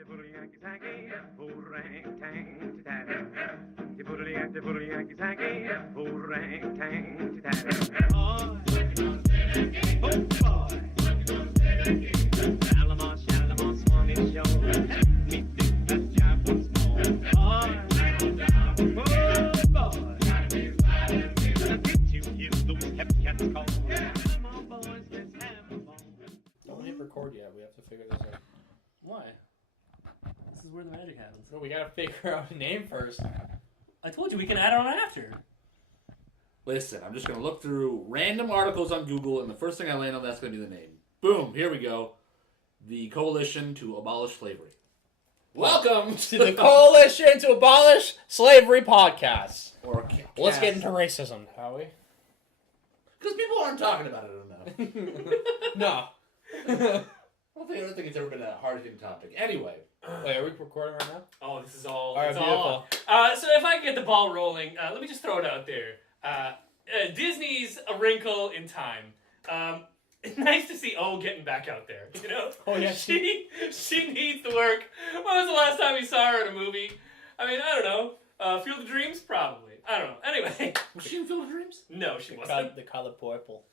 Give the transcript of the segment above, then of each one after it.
Don't hit record yet. We have to figure this out. Why? This is where the magic happens. No, we gotta figure out a name first. I told you we can add on after. Listen, I'm just going to look through random articles on Google, and the first thing I land on, that's going to be the name. Boom, here we go. The Coalition to Abolish Slavery. Welcome To the Coalition to Abolish Slavery podcast. Or Let's get into racism, Howie. Because people aren't talking about it enough. No. I don't think it's ever been a hard-hitting topic. Anyway. Wait, are we recording right now? Oh, this is all. Alright, It's all. So if I can get the ball rolling, let me just throw it out there. Disney's A Wrinkle in Time. It's nice to see O getting back out there. You know. Oh yeah. She needs to work. When was the last time you saw her in a movie? I mean, I don't know. Field of Dreams, probably. I don't know. Anyway. Was she in Field of Dreams? No, she wasn't. The color purple.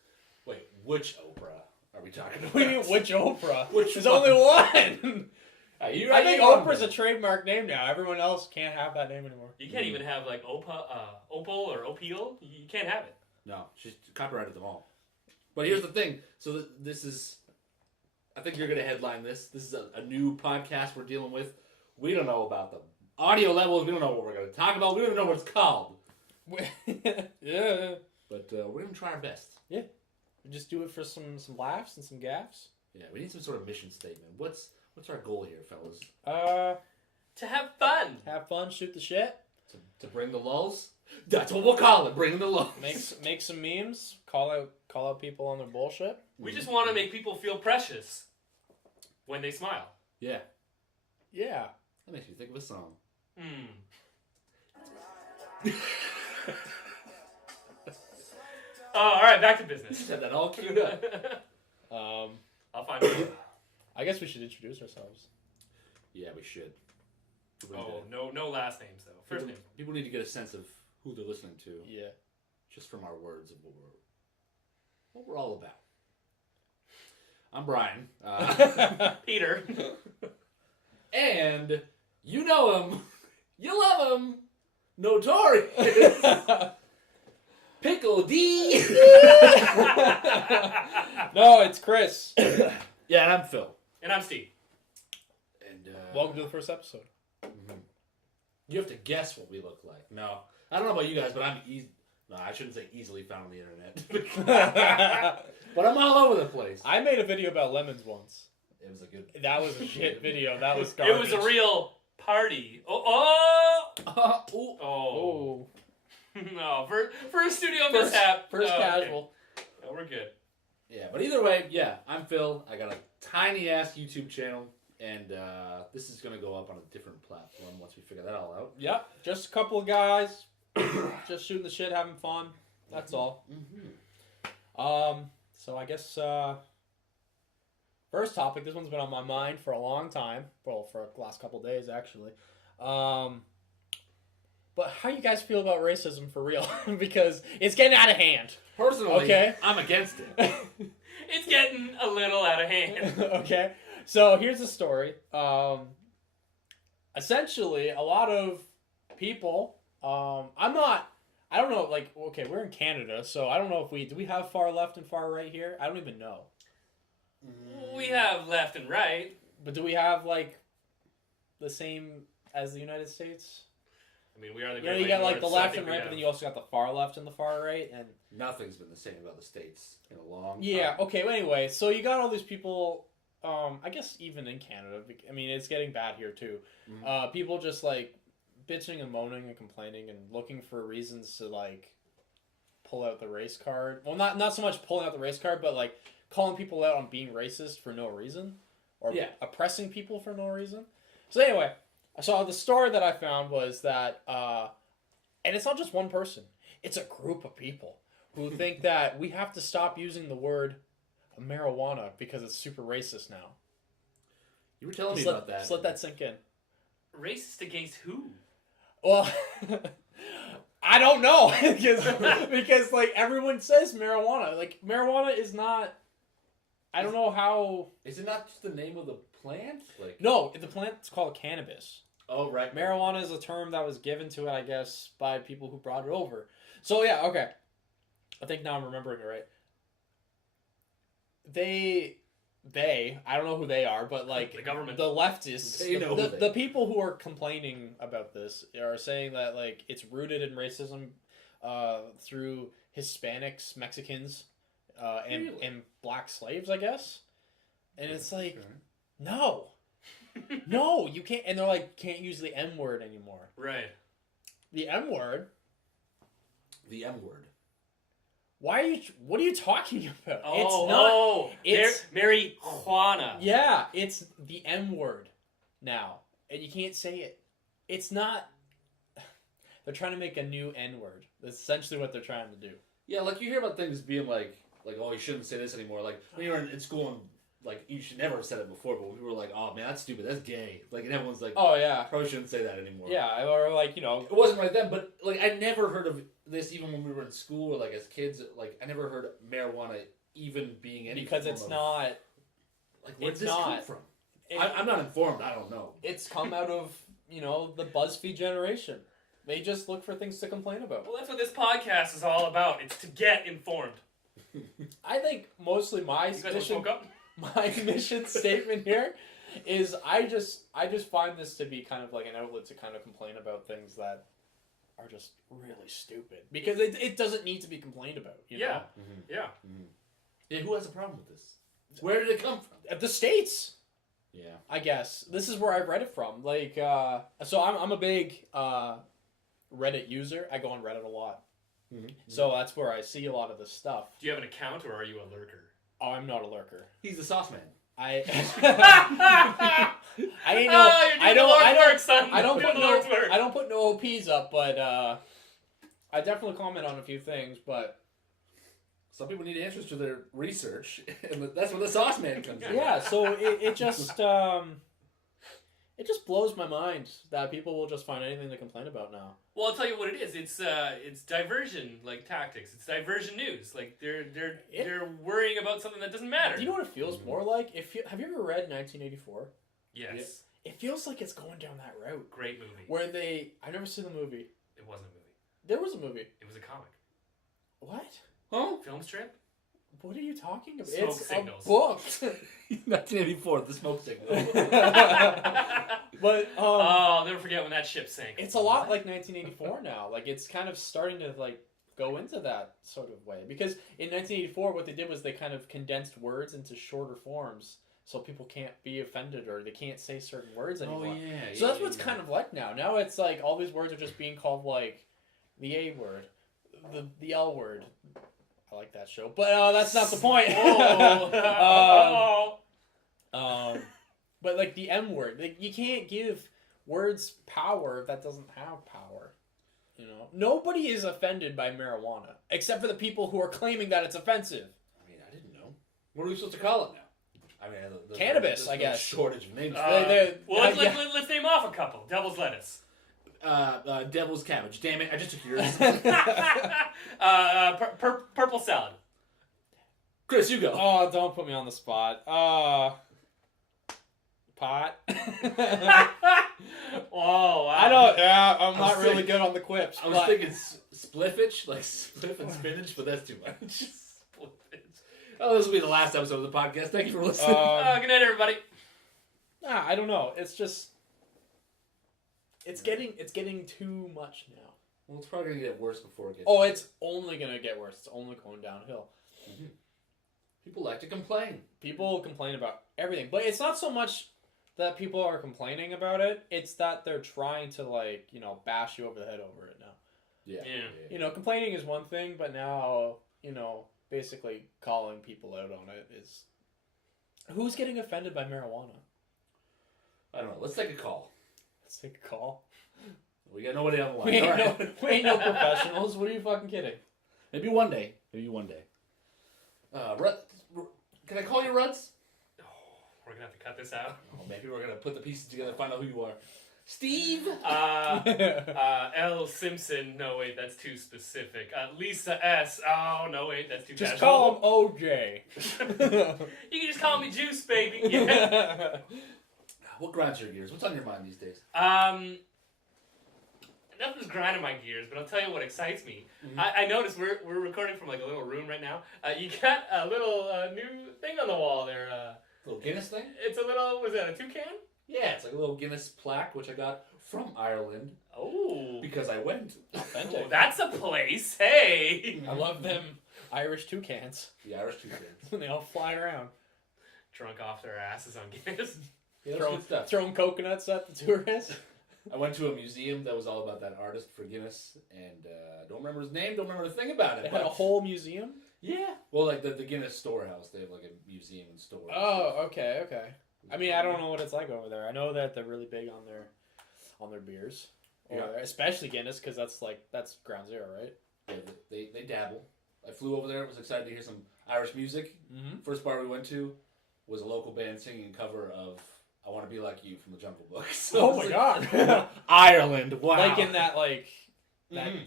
Wait, which Oprah are we talking about? What do you mean, which Oprah? Which There's one? only one. I think on Oprah's a trademark name now. Everyone else can't have that name anymore. You can't even have like Opal or Opeel. You can't have it. No, she's copyrighted them all. But here's the thing. So this is, I think you're going to headline this. This is a new podcast we're dealing with. We don't know about the audio levels. We don't know what we're going to talk about. We don't even know what it's called. Yeah. But we're going to try our best. Yeah. We just do it for some laughs and some gaffs. Yeah, we need some sort of mission statement. What's our goal here, fellas? To have fun. Have fun, shoot the shit. To bring the lulls? That's what we'll call it. Bring the lulls. Make some memes. Call out people on their bullshit. We just want to make people feel precious when they smile. Yeah. Yeah. That makes me think of a song. All right, back to business. You just had that all queued up. I'll find it. I guess we should introduce ourselves. Yeah, we should. No last names though. First name. People need to get a sense of who they're listening to. Yeah. Just from our words of what we're all about. I'm Brian. Peter. And you know him. You love him. Notorious. Pickle D. No, it's Chris. Yeah, and I'm Phil. And I'm Steve. And Welcome to the first episode. You have to guess what we look like. No, I don't know about you guys, but I'm No, I shouldn't say easily found on the internet. But I'm all over the place. I made a video about lemons once. It was a good. That was a shit video. That was garbage. It was a real party. Oh. No, for a studio mishap. First casual. Okay. No, we're good. Yeah, but either way, yeah, I'm Phil. I got a tiny ass YouTube channel, and this is gonna go up on a different platform once we figure that all out. Yep, just a couple of guys, just shooting the shit, having fun. That's all. So I guess first topic. This one's been on my mind for a long time. Well, for the last couple of days actually. But how you guys feel about racism for real? Because it's getting out of hand. Personally, okay. I'm against it. It's getting a little out of hand. Okay. So here's the story. Essentially, a lot of people, I don't know, like, okay, we're in Canada, so I don't know do we have far left and far right here? I don't even know. We have left and right. But do we have, like, the same as the United States? I mean, we are the You know, you got, like, the left and right, but then you also got the far left and the far right, and... Nothing's been the same about the States in a long time. Yeah, okay, well, anyway, so you got all these people, I guess even in Canada, I mean, it's getting bad here, too. People just, like, bitching and moaning and complaining and looking for reasons to, like, pull out the race card. Well, not so much pulling out the race card, but, like, calling people out on being racist for no reason. Or oppressing people for no reason. So anyway, so the story that I found was that, and it's not just one person. It's a group of people who think that we have to stop using the word marijuana because it's super racist now. You were telling me Just about that. Just let that sink in. Racist against who? Well, I don't know because like everyone says marijuana. Like marijuana is not. I don't know how. Is it not just the name of the plant? Like No, the plant's called cannabis. Oh right. Marijuana is a term that was given to it, I guess, by people who brought it over. So yeah, okay. I think now I'm remembering it right. I don't know who they are, but like The government. the leftists, They know who they the people who are complaining about this are saying that like it's rooted in racism through Hispanics, Mexicans, and black slaves, I guess. And it's like, Sure. no, no, you can't. And they're like, can't use the M word anymore. Right. The M word. The M word. Why are you? What are you talking about? Oh, It's not. It's marijuana. yeah. It's the M word now, and you can't say it. It's not. They're trying to make a new N word. That's essentially what they're trying to do. Yeah, like you hear about things being like oh, you shouldn't say this anymore. Like when you were in school and like you should never have said it before, but we were like, oh man, that's stupid, that's gay. Like and everyone's like, Oh yeah, probably shouldn't say that anymore. yeah. Or like It wasn't right then, but like I never heard of this even when we were in school or like as kids. Like I never heard marijuana even being any because form it's of, not. like where it's did this come not. from? It, I'm not informed. I don't know. it's come out of the BuzzFeed generation. They just look for things to complain about. Well, that's what this podcast is all about. It's to get informed. I think mostly my You guys want to mission. smoke up? My mission statement here is I just find this to be kind of like an outlet to kind of complain about things that are just really stupid because it doesn't need to be complained about. You know? Mm-hmm. Yeah. Mm-hmm. Yeah, who has a problem with this? Where did it come from? At the States, Yeah. I guess this is where I read it from. Like, so I'm a big Reddit user. I go on Reddit a lot, Mm-hmm. so that's where I see a lot of this stuff. Do you have an account or are you a lurker? Oh, I'm not a lurker. He's the sauce man. I I ain't no. I don't. Work, son. I don't Doing put the no. Lord's work. I don't put no OPs up, but I definitely comment on a few things. But Some people need answers to their research, and that's where the sauce man comes in. yeah, so it just blows my mind that people will just find anything to complain about now. Well, I'll tell you what it is. It's diversion like tactics. It's diversion news. Like they're worrying about something that doesn't matter. Do you know what it feels more like? Have you ever read 1984? Yes. It feels like it's going down that route. Great movie. Where I've never seen the movie. It wasn't a movie. There was a movie. It was a comic. What? Huh? Film strip? What are you talking about? Smoke It's signals. a book. 1984, the smoke signal. But Oh, I'll never forget when that ship sank. it's a lot like 1984 now. Like it's kind of starting to like go into that sort of way because in 1984 what they did was they kind of condensed words into shorter forms so people can't be offended or they can't say certain words anymore. Oh yeah. So that's what it's kind of like now. Now it's like all these words are just being called like the A word, the L word. I like that show, but that's not the point. But like the M word, like you can't give words power that doesn't have power. Nobody is offended by marijuana except for the people who are claiming that it's offensive. I mean, I didn't know. What are we supposed to call it now? I mean, Cannabis, there's I guess. No shortage of names. Well, let's name off a couple. Devil's lettuce. Devil's cabbage. Damn it! I just took yours. Purple salad. Chris, you go. Oh, don't put me on the spot. Pot. Oh, wow. I don't. Yeah, I'm I not was really thinking- good on the quips. I was but thinking spliffage, like spliff and spinach, but that's too much. Oh, this will be the last episode of the podcast. Thank you for listening. Good night, everybody. I don't know. It's just. It's getting too much now. Well, it's probably gonna get worse before it gets. Oh, it's only gonna get worse. It's only going downhill. Mm-hmm. People like to complain. People complain about everything, but it's not so much that people are complaining about it. It's that they're trying to bash you over the head over it now. Yeah. Complaining is one thing, but now basically calling people out on it is. Who's getting offended by marijuana? I don't know. Let's take a call. Let's take a call. We got nobody on the line. We ain't, All right. we ain't no professionals. What are you fucking kidding? Maybe one day. Can I call you Ruds? We're gonna have to cut this out. Oh, maybe we're gonna put the pieces together and find out who you are. Steve. L. Simpson. No, wait, that's too specific. Lisa S. Oh no, wait, that's too. Just casual. call him OJ. You can just call me Juice, baby. Yeah. What grinds your gears? What's on your mind these days? Nothing's grinding my gears, but I'll tell you what excites me. Mm-hmm. I noticed we're recording from like a little room right now. You got a little new thing on the wall there. Little Guinness thing? It's a little, was that a toucan? Yeah, it's like a little Guinness plaque, which I got from Ireland. Oh. Because I went. Authentic. Oh, that's a place. Hey. I love them Irish toucans. The Irish toucans. When they all fly around. Drunk off their asses on Guinness. Yeah, that's good stuff. Throwing coconuts at the tourists. I went to a museum that was all about that artist for Guinness, and don't remember his name, don't remember a thing about it. They had a whole museum? Yeah. Well, like the Guinness storehouse, they have like a museum and store. Oh, okay. I mean, I don't know what it's like over there. I know that they're really big on their beers. Over there, especially Guinness, because that's ground zero, right? Yeah, they dabble. I flew over there, was excited to hear some Irish music. Mm-hmm. First bar we went to was a local band singing a cover of I Want to Be Like You from the Jungle Book. So Oh my god. Ireland, wow. Like in that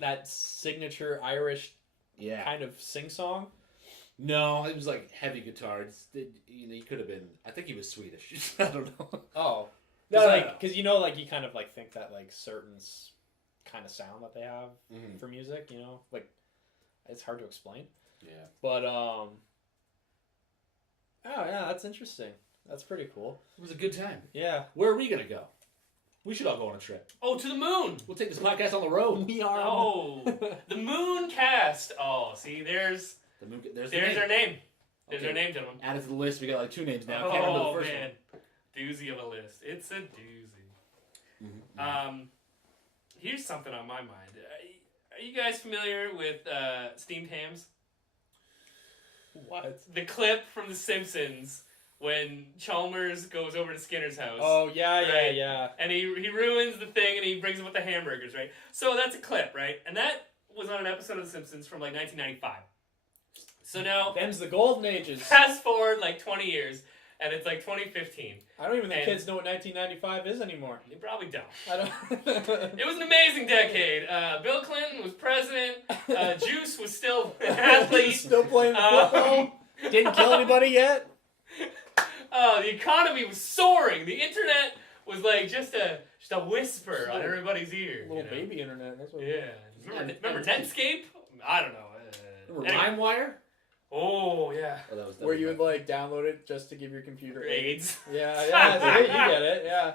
that signature Irish yeah. kind of sing-song? No, it was like heavy guitar. He could have been, I think he was Swedish. I don't know. Oh. No. Because you know, like, you kind of, like, think that, like, certain kind of sound that they have Mm-hmm. for music, you know? Like, it's hard to explain. Yeah. But, oh, yeah, that's interesting. That's pretty cool. It was a good time. Yeah. Where are we going to go? We should all go on a trip. Oh, to the moon. We'll take this podcast on the road. We are. Oh, the moon cast. Oh, see, there's There's their name. There's Okay. their name, gentlemen. Added to the list. We got like 2 names now. Can't remember Oh the first man, doozy of a list. It's a doozy. one. Mm-hmm. Here's something on my mind. Are you guys familiar with steamed hams? What? The clip from The Simpsons when Chalmers goes over to Skinner's house. Oh, yeah, Right. yeah. And he ruins the thing and he brings him with the hamburgers, right? So that's a clip, right? And that was on an episode of The Simpsons from like 1995. So now, Them's the golden ages. fast forward like 20 years, and it's like 2015. I don't even think And- kids know what 1995 is anymore. They probably don't. I don't. It was an amazing decade. Bill Clinton was president. Juice was still an athlete. Still playing football. Didn't kill anybody yet. The economy was soaring. The internet was like just a whisper on everybody's ear. Little you know? baby internet. That's what Yeah. Remember Netscape? I don't know. Remember Anyway. LimeWire? Oh yeah. Oh, that was Where you would like download it just to give your computer AIDS. Yeah, yeah, you get it. Yeah,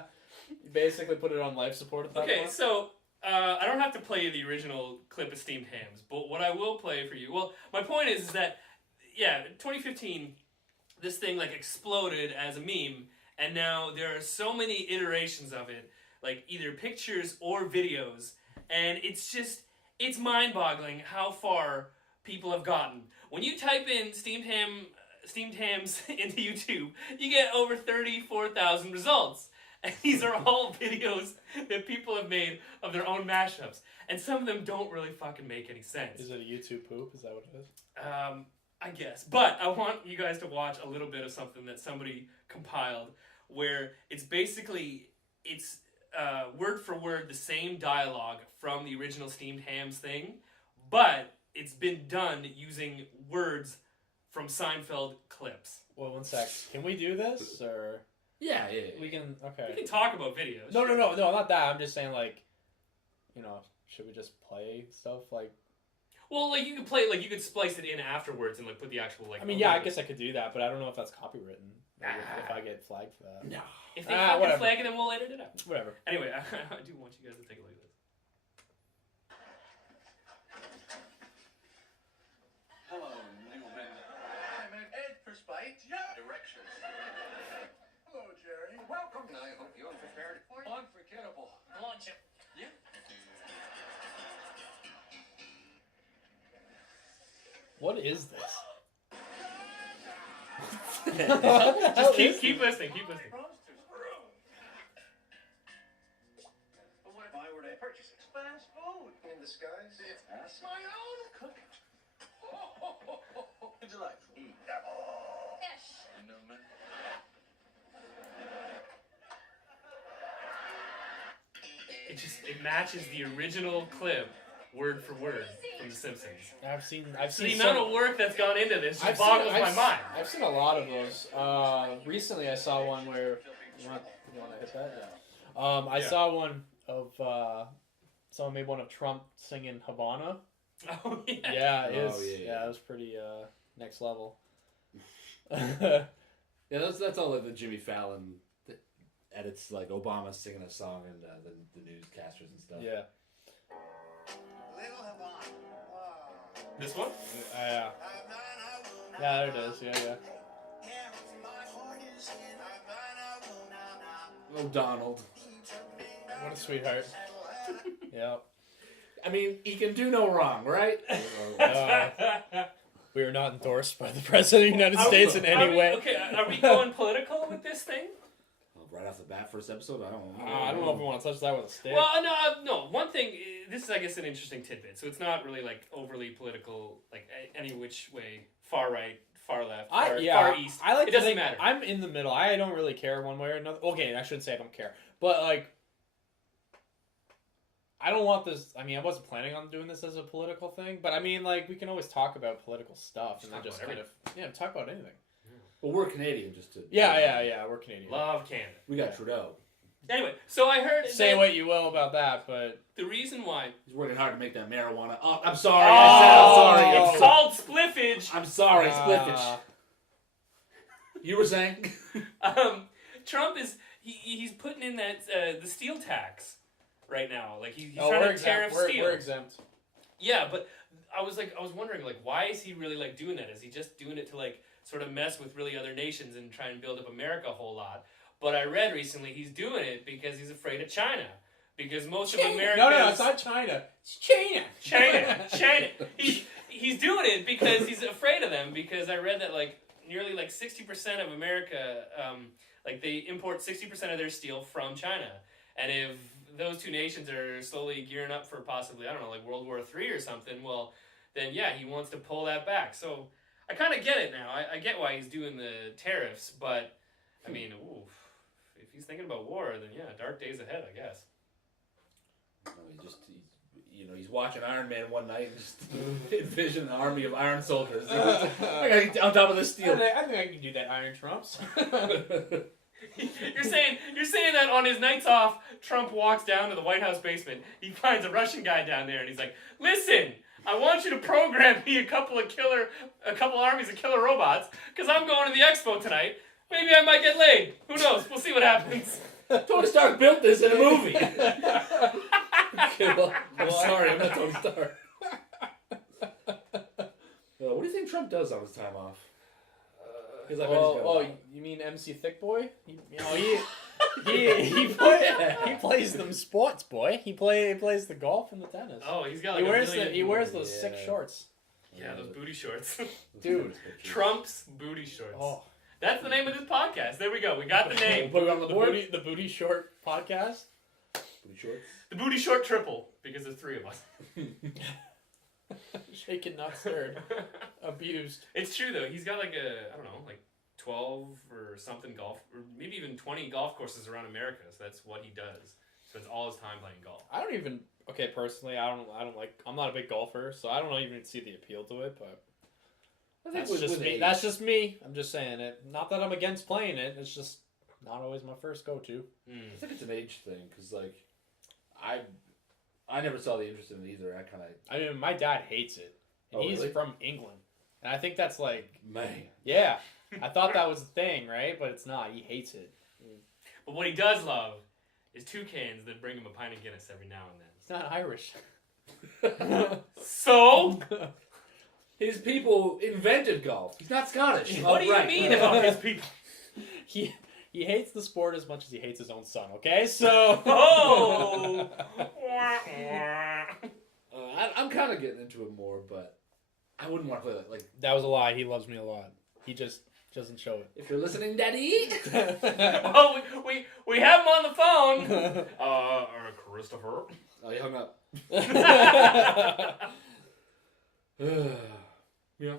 you basically put it on life support at that Okay, point. so I don't have to play you the original clip of Steamed Hams, but what I will play for you. Well, my point is that 2015, this thing like exploded as a meme, and now there are so many iterations of it, like either pictures or videos, and it's mind-boggling how far people have gotten. When you type in steamed hams into YouTube, you get over 34,000 results. And these are all videos that people have made of their own mashups. And some of them don't really fucking make any sense. Is it a YouTube poop? Is that what it is? I guess. But I want you guys to watch a little bit of something that somebody compiled where it's basically, word for word the same dialogue from the original Steamed Hams thing, but it's been done using words from Seinfeld clips. Well, one sec. Can we do this or Yeah. we can? Okay. We can talk about videos. No, not that. I'm just saying, like, should we just play stuff like? Well, like you could play, like you could splice it in afterwards and like put the actual like. I mean, yeah, I guess I could do that, but I don't know if that's copywritten. Like, if I get flagged for that. No. If they fucking whatever. flag it, then we'll edit it out. Whatever. Anyway, I do want you guys to take a look at this. Hello, Newman. I'm Ed for Spite. Yeah. Directions. Hello, Jerry. Welcome. I hope you're prepared. Unforgettable. Launch it. Yeah. What is this? Just keep listening. Keep listening. But what if I were to purchase it? Fast food. In disguise? It's my own cooking. Delightful. Eat. Fish. Newman. it matches the original clip word for word from The Simpsons. I've seen So the amount of work that's gone into this just boggles my mind. I've seen a lot of those. Recently, I saw one where you want to hit that. Yeah. I saw one of someone made one of Trump singing Havana. Oh yeah. Yeah, it was pretty next level. Yeah, that's all like the Jimmy Fallon edits, like Obama singing a song and the newscasters and stuff. Yeah. Little Havana. This one? Yeah. Yeah, there it is. Yeah. Oh, Donald. What a sweetheart. Yeah. I mean, he can do no wrong, right? We are not endorsed by the President of the United States in any way. Okay, are we going political with this thing? Right off the bat, first episode, I don't know. I don't know if we want to touch that with a stick. Well, no. One thing, this is, I guess, an interesting tidbit. So it's not really like overly political, like any which way, far right, far left, far east. I like it doesn't matter. I'm in the middle. I don't really care one way or another. Okay, I shouldn't say I don't care, but like, I don't want this. I mean, I wasn't planning on doing this as a political thing, but I mean, like, we can always talk about political stuff and then just kind of talk about anything. But we're Canadian, just to... Yeah, we're Canadian. Love Canada. We got Trudeau. Anyway, so I heard... Say what you will about that, but... The reason why... He's working hard to make that marijuana... Oh, I'm sorry. I'm sorry. It's called spliffage. I'm sorry, spliffage. You were saying? Trump is... He's putting in that the steel tax right now. Like, he's trying to tariff steel. We're exempt. Yeah, but I was wondering, like, why is he really, like, doing that? Is he just doing it to, like... sort of mess with really other nations and try and build up America a whole lot. But I read recently he's doing it because he's afraid of China. Because most of America... No, it's not China. It's China. China. He's doing it because he's afraid of them. Because I read that like nearly like 60% of America, like they import 60% of their steel from China. And if those two nations are slowly gearing up for possibly, I don't know, like World War III or something, well, then yeah, he wants to pull that back. So... I kind of get it now. I get why he's doing the tariffs, but, I mean, if he's thinking about war, then yeah, dark days ahead, I guess. No, he's watching Iron Man one night and just envision an army of iron soldiers. I gotta get on top of this steel. I think I can do that, Iron Trumps. You're saying that on his nights off, Trump walks down to the White House basement. He finds a Russian guy down there, and he's like, "Listen, I want you to program me a couple armies of killer robots, because I'm going to the expo tonight. Maybe I might get laid. Who knows? We'll see what happens." Tony Stark built this in a movie. Okay, well, I'm sorry, I'm not Tony Stark. What do you think Trump does on his time off? You mean MC Thick Boy? He plays them sports, boy. He plays the golf and the tennis. Oh, he's got he wears those sick shorts. Yeah, those booty shorts. Dude. Trump's booty shorts. Oh. That's the name of this podcast. There we go. We got the name. Put it on the board. The Booty Short Podcast. Booty Shorts. The Booty Short Triple, because there's three of us. Shaken, not stirred. Abused. It's true, though. He's got like 12 or something golf, or maybe even 20 golf courses around America. So that's what he does. So it's all his time playing golf. Personally, I'm not a big golfer, so I don't even see the appeal to it, but that's just me. That's just me. I'm just saying it. Not that I'm against playing it. It's just not always my first go-to. I think it's an age thing, because like, I never saw the interest in it either. I mean, my dad hates it, and he's really? from England, and I think that's like, man. Yeah, I thought that was the thing, right? But it's not. He hates it. But what he does love is toucans that bring him a pint of Guinness every now and then. He's not Irish. So? His people invented golf. He's not Scottish. What do you mean about his people? He hates the sport as much as he hates his own son, okay? So... Oh! I'm kind of getting into it more, but I wouldn't want to play that. Like, that was a lie. He loves me a lot. He just doesn't show it. If you're listening, Daddy! Oh, we have him on the phone! Christopher? Oh, he hung up. Yeah.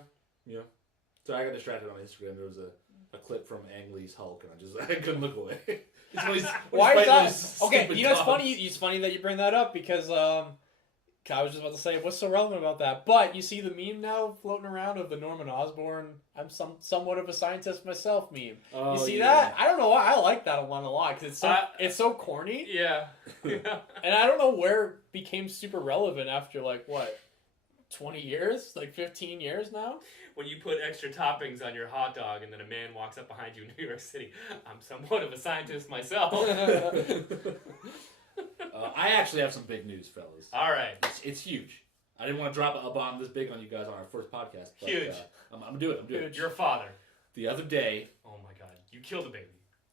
So I got distracted on Instagram. There was a clip from Ang Lee's Hulk, and I couldn't look away. It's when he's Why is fighting that? those Okay, stupid you know it's dogs. funny. It's funny that you bring that up because I was just about to say what's so relevant about that. But you see the meme now floating around of the Norman Osborn. I'm somewhat of a scientist myself meme. Oh, You see yeah. that? I don't know why I like that one a lot because it's so corny. Yeah. And I don't know where it became super relevant after like what 20 years, like 15 years now. When you put extra toppings on your hot dog and then a man walks up behind you in New York City, I'm somewhat of a scientist myself. I actually have some big news, fellas. All right. It's huge. I didn't want to drop a bomb this big on you guys on our first podcast. But, Huge. I'm gonna do it. I'm doing it. Your father. The other day, Oh my God. You killed a baby.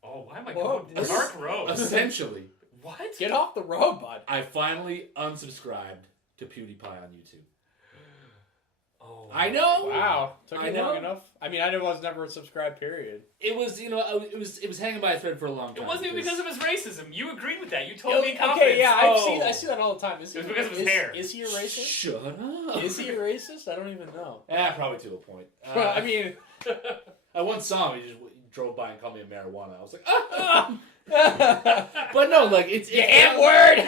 Oh, why am I Whoa, going this- Dark Road? essentially, What? Get off the road, bud. I finally unsubscribed to PewDiePie on YouTube. Oh, I know. Wow, took I you long know. enough. I mean, I was never a subscribed. Period. It was, it was hanging by a thread for a long time. It wasn't even because of his racism. You agreed with that. You told me in Okay, confidence. yeah, Oh. I see that all the time. Is It was he- because of his is- hair. Is he a racist? Shut up. Is he a racist? I don't even know. Yeah, probably to a point. Well, I mean, I once saw him. He just drove by and called me a marijuana. I was like, yeah, but no, like it's word.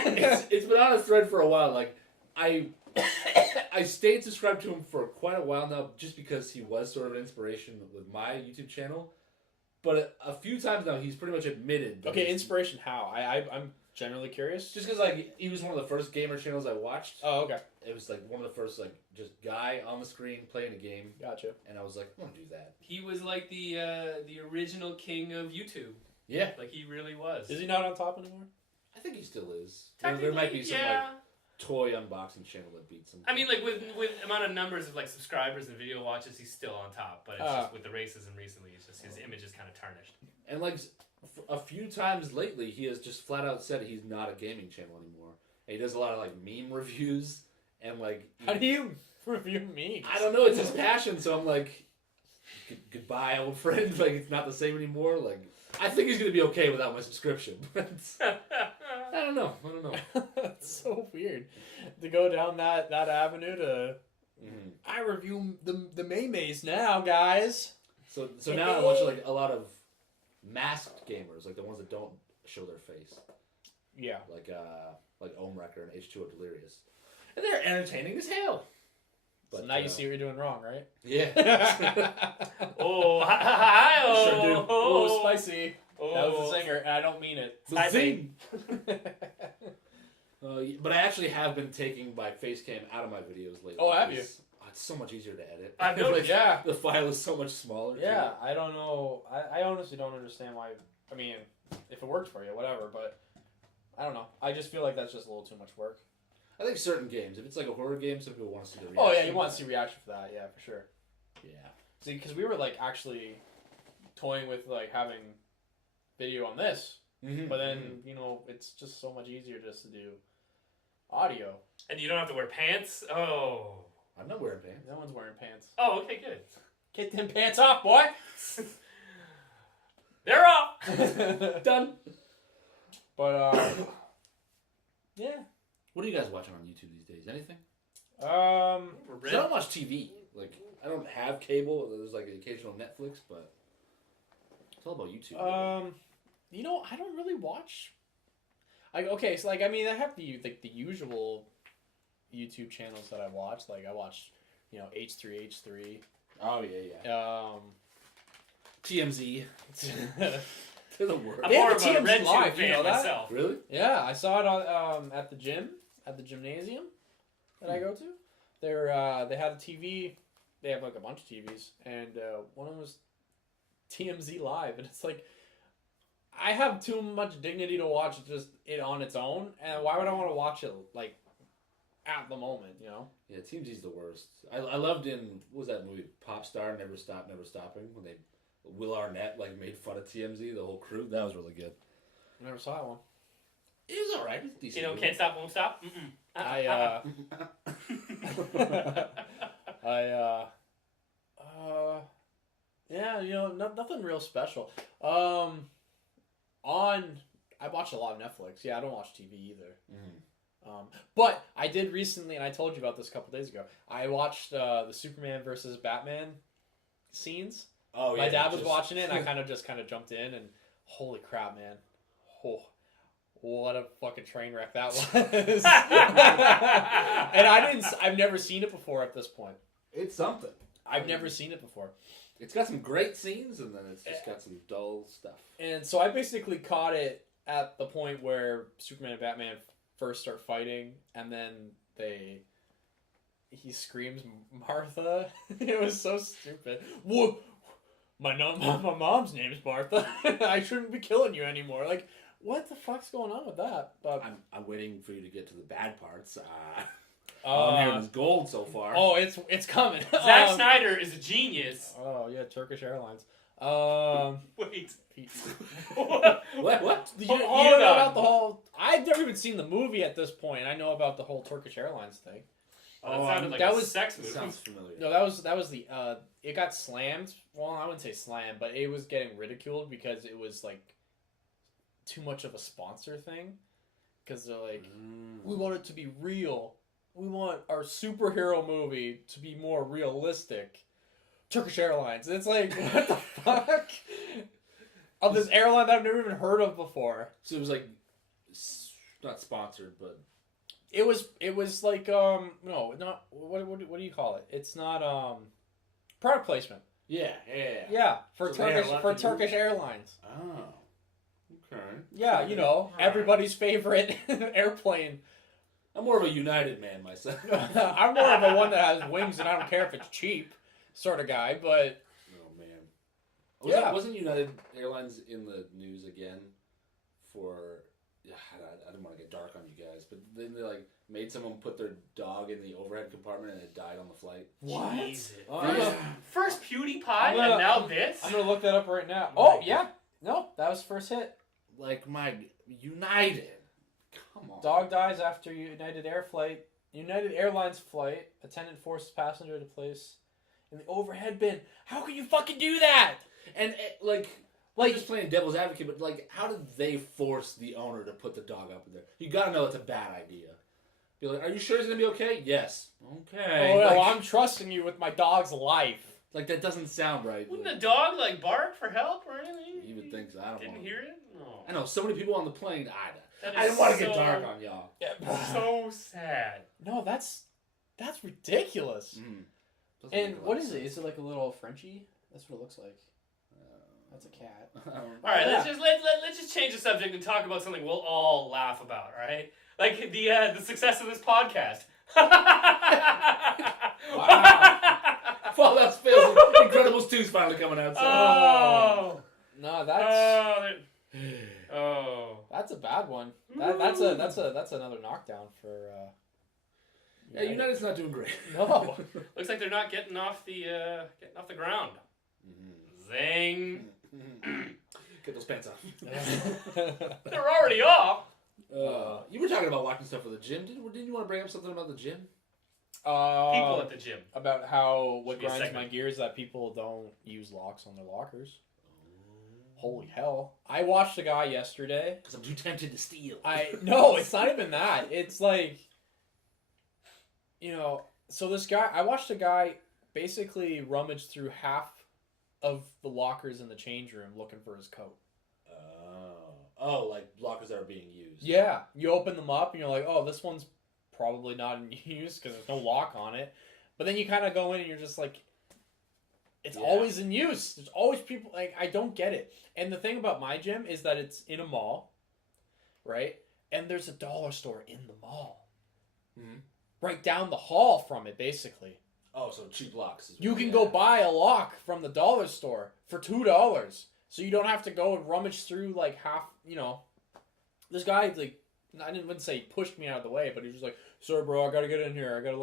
it's been on a thread for a while. Like I stayed subscribed to him for quite a while now, just because he was sort of an inspiration with my YouTube channel. But a few times now, he's pretty much admitted. That Okay, he's- inspiration. How? I'm generally curious. Just because like he was one of the first gamer channels I watched. Oh, okay, It was like one of the first like just guy on the screen playing a game, gotcha. and I was like, I want to do that. He was like the original king of YouTube. Yeah, Like he really was. Is he not on top anymore? I think he still is. There might be some yeah. like toy unboxing channel that beats him. I mean, like with amount of numbers of like subscribers and video watches, he's still on top. But it's just with the racism recently, it's just his image is kind of tarnished. And like a few times lately, he has just flat out said he's not a gaming channel anymore. And he does a lot of like meme reviews and like. How do you review me? I don't know. It's his passion, so I'm like, goodbye, old friend. Like it's not the same anymore. Like I think he's gonna be okay without my subscription. But I don't know. That's so weird to go down that avenue to. Mhm. I review the Maymays now, guys. So now I watch like a lot of masked gamers, like the ones that don't show their face, Yeah. like Omrecker and H2O Delirious, and they're entertaining as hell. So now you see what you're doing wrong, right? Yeah. Oh, hi, oh, Sure do. Oh, spicy. oh. That was the singer, and I don't mean it. The zing. But I actually have been taking my face cam out of my videos lately. Oh, have you? because, It's so much easier to edit. I've noticed. Yeah. The file is so much smaller. Yeah, too. I don't know. I honestly don't understand why. I mean, if it works for you, whatever. But I don't know. I just feel like that's just a little too much work. I think certain games, if it's like a horror game, some people want to see the reaction. Oh yeah, you want to see reaction for that. Yeah, for sure. Yeah. See, because we were like actually toying with like having video on this, Mm-hmm. but then it's just so much easier just to do audio. And you don't have to wear pants. Oh. I'm not wearing pants. No one's wearing pants. Oh, okay, good. Get them pants off, boy. They're off. Done. But yeah. What are you guys watching on YouTube these days? Anything? Um, 'Cause I don't watch TV. Like, I don't have cable. There's like an occasional Netflix, but it's all about YouTube. I don't really watch. Okay, so like I mean, I have the usual YouTube channels that I watch. Like I watch, H3H3. Oh yeah. TMZ. They're the worst. I'm They more have of a a TMZ Red Live, Tube you know fan that? myself. Really? Yeah, I saw it on at the gym, at the gymnasium that I go to. They had a TV. They have like a bunch of TVs, and one of them was TMZ Live, and it's like I have too much dignity to watch just it on its own, and why would I want to watch it like at the moment? Yeah, TMZ's the worst. I loved in what was that movie Pop Star Never Stop Never Stopping when they Will Arnett like made fun of TMZ, the whole crew. That was really good. I never saw that one. It was alright. It's a decent. movie. Can't stop, won't stop. Mm-mm. Nothing real special. I watch a lot of Netflix. Yeah, I don't watch TV either. But I did recently, and I told you about this a couple days ago. I watched the Superman versus Batman scenes. Oh yeah. My dad was watching it, and I kind of jumped in, and holy crap, man! Oh, what a fucking train wreck that was. And I've never seen it before at this point. It's something. I've never seen it before. It's got some great scenes, and then it's just got some dull stuff. And so I basically caught it at the point where Superman and Batman first start fighting, and then he screams Martha. It was so stupid. Whoa, my mom's name is Martha. I shouldn't be killing you anymore. Like, what the fuck's going on with that? But I'm waiting for you to get to the bad parts. All I'm hearing is gold so far. Oh, it's coming. Zack Snyder is a genius. Oh yeah, Turkish Airlines. Wait. What? You Hold know on. about the whole? I've never even seen the movie at this point. I know about the whole Turkish Airlines thing. Oh, that sounded like that a was- sex It movie. sounds familiar. No, that was the it got slammed. Well, I wouldn't say slammed, but it was getting ridiculed because it was like too much of a sponsor thing. Because they're like, we want it to be real. We want our superhero movie to be more realistic. Turkish Airlines. It's like, what the fuck? Of this airline that I've never even heard of before. So it was like not sponsored, but It was like no, not what do you call it? It's not product placement. yeah. Yeah, for So they had a Turkish lot for to do with Turkish Airlines. Oh, okay. Yeah, you know, everybody's favorite airplane. I'm more of a United man myself. I'm more of a one that has wings and I don't care if it's cheap sort of guy, but Oh man. Yeah. Wasn't United Airlines in the news again for? Yeah, I don't want to get dark on you guys, but then they like made someone put their dog in the overhead compartment and it died on the flight. what? Jesus. Oh, First, yeah. first PewDiePie I'm gonna- and now this? I'm gonna look that up right now. Oh yeah, no, that was first hit. Like my United. Come on. Dog dies after United Airlines flight. Attendant forces passenger to place in the overhead bin. How can you fucking do that? And like just playing devil's advocate, but like, how did they force the owner to put the dog up in there? You gotta know it's a bad idea. Be like, are you sure he's gonna be okay? Yes. Okay. Oh, well, like, I'm trusting you with my dog's life. like that doesn't sound right. Wouldn't the dog like bark for help or anything? You would think so. I don't Didn't know. hear it? No. I know so many people on the plane. That I is didn't want to get so- dark on y'all. So sad. No, that's ridiculous. Doesn't And make a lot what of is it? sense. Is it like a little Frenchie? That's what it looks like. That's a cat. All right, Yeah. let's just change the subject and talk about something we'll all laugh about. All right, like the success of this podcast. Fallout Spills. Incredibles 2 is finally coming out. So. Oh. No, that's Oh. that's a bad one. That's another knockdown for. Yeah, United's not doing great. No. Looks like they're not getting off the ground. Zing. Get those pants off. They're already off. You were talking about watching stuff for the gym. Didn't you want to bring up something about the gym? People at the gym. About how what Should be a grinds my segment. gears that people don't use locks on their lockers. Holy hell! I watched a guy yesterday. Because I'm too tempted to steal. No, it's not even that. It's like, so this guy. I watched a guy basically rummage through half of the lockers in the change room looking for his coat. Oh, like lockers that are being used. Yeah, you open them up and you're like, oh, this one's probably not in use because there's no lock on it. But then you kind of go in and you're just like, it's always in use. There's always people, like, I don't get it. And the thing about my gym is that it's in a mall, right? And there's a dollar store in the mall. Mhm. Right down the hall from it, basically. Oh, so cheap locks. You can go buy a lock from the dollar store for $2. So you don't have to go and rummage through, like, half, This guy, like, I wouldn't say he pushed me out of the way, but he was just like, sorry, bro, I gotta get in here. I gotta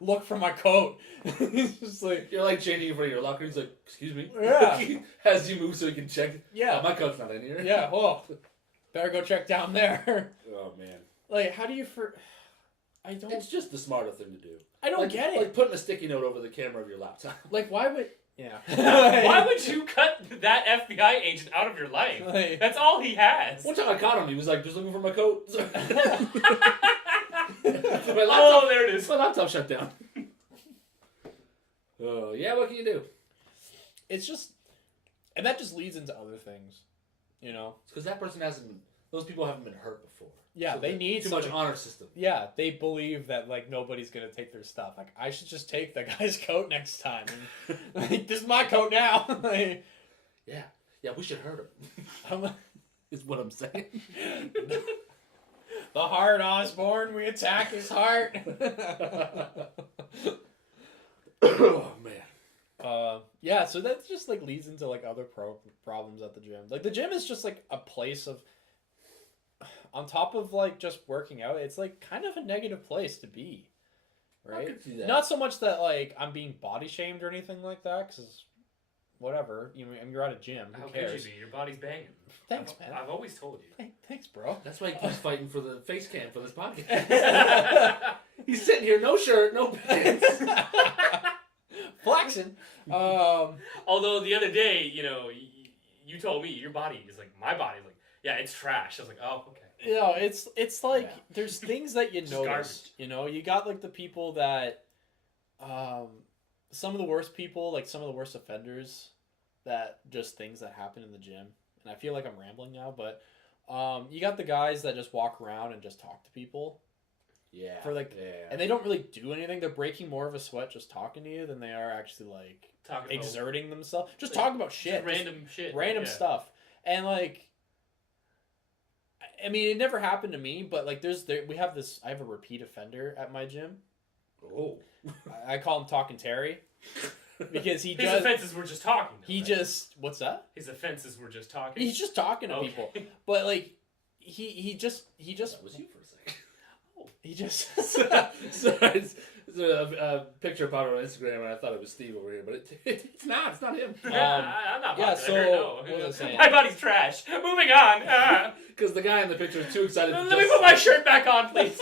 look for my coat. He's just like... You're like changing in front of your locker. He's like, excuse me. Yeah. As you move so he can check. Yeah. Oh, my coat's not in here. Yeah, well, better go check down there. Oh, man. Like, how do you I don't... It's just the smarter thing to do. I don't get it. Like putting a sticky note over the camera of your laptop. Like, why would... Yeah. Why would you cut that FBI agent out of your life? Like- That's all he has. One time I caught him. He was like, just looking for my coat. Oh, there it is. My laptop shut down. Oh, yeah, what can you do? It's just... And that just leads into other things, It's because that person hasn't those people haven't been hurt before. Yeah, So they there's need too much some- honor system. Yeah, they believe that like nobody's gonna take their stuff. Like I should just take the guy's coat next time. And, like this is my coat now. Like, Yeah, we should hurt him. I'm, Is what I'm saying. the heart, Osborne. We attack his heart. Oh man. Yeah. So that just like leads into like other problems at the gym. Like the gym is just like a place of. On top of like just working out, it's like kind of a negative place to be, I right? could see that. Not so much that like I'm being body shamed or anything like that, because whatever, you're at a gym. Who How cares? could you be? Your body's banging. Thanks, man. I've always told you. Thanks, bro. That's why he keeps fighting for the face cam for this podcast. He's sitting here, no shirt, no pants. Flexing. Although the other day, you told me your body is like my body's like, yeah, it's trash. I was like, oh, okay. It's like Yeah. there's things that you Just notice. garbage. You got like the people that, some of the worst people, like some of the worst offenders, that just things that happen in the gym. And I feel like I'm rambling now, but you got the guys that just walk around and just talk to people, Yeah. For, like, yeah. and they don't really do anything. They're breaking more of a sweat just talking to you than they are actually like Talking about exerting themselves. Just Like, talking about shit, just random shit, random yeah. stuff, and like. I mean, it never happened to me, but like, we have this. I have a repeat offender at my gym. Oh. I call him Talking Terry because he His just offenses were just talking. though, he right? just what's that? His offenses were just talking. He's just talking to Okay. people, but like he just That was you for a second. he just So a picture popped on Instagram, and I thought it was Steve over here, but it's not. It's not him. I'm not. yeah, bothered. so, No. what was I saying? My body's trash. Moving on. Because the guy in the picture is too excited. to Let me just- put my shirt back on, please.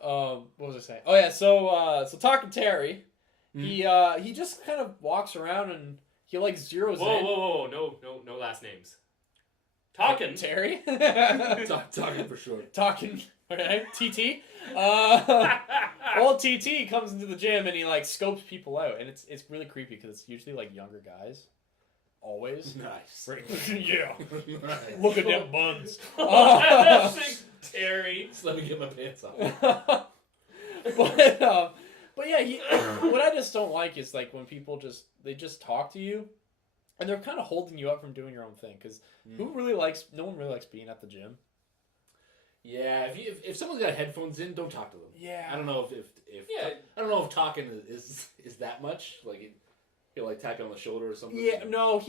what was I saying? Oh yeah, so Talking Terry, he just kind of walks around and he like zeroes Whoa, in. whoa! No last names. Talking. Terry. Talking for sure. Talking. Okay, TT. Old TT comes into the gym and he like scopes people out, and it's really creepy because it's usually like younger guys. Always. Nice. Yeah. Nice. Look at them buns. Terry. Just let me get my pants off. But yeah, what I just don't like is like when people they just talk to you, and they're kind of holding you up from doing your own thing. Because no one really likes being at the gym. Yeah, if someone's got headphones in, don't talk to them. Yeah. I don't know if Yeah. I don't know if talking is that much. Like he'll like tap you on the shoulder or something. Yeah, no,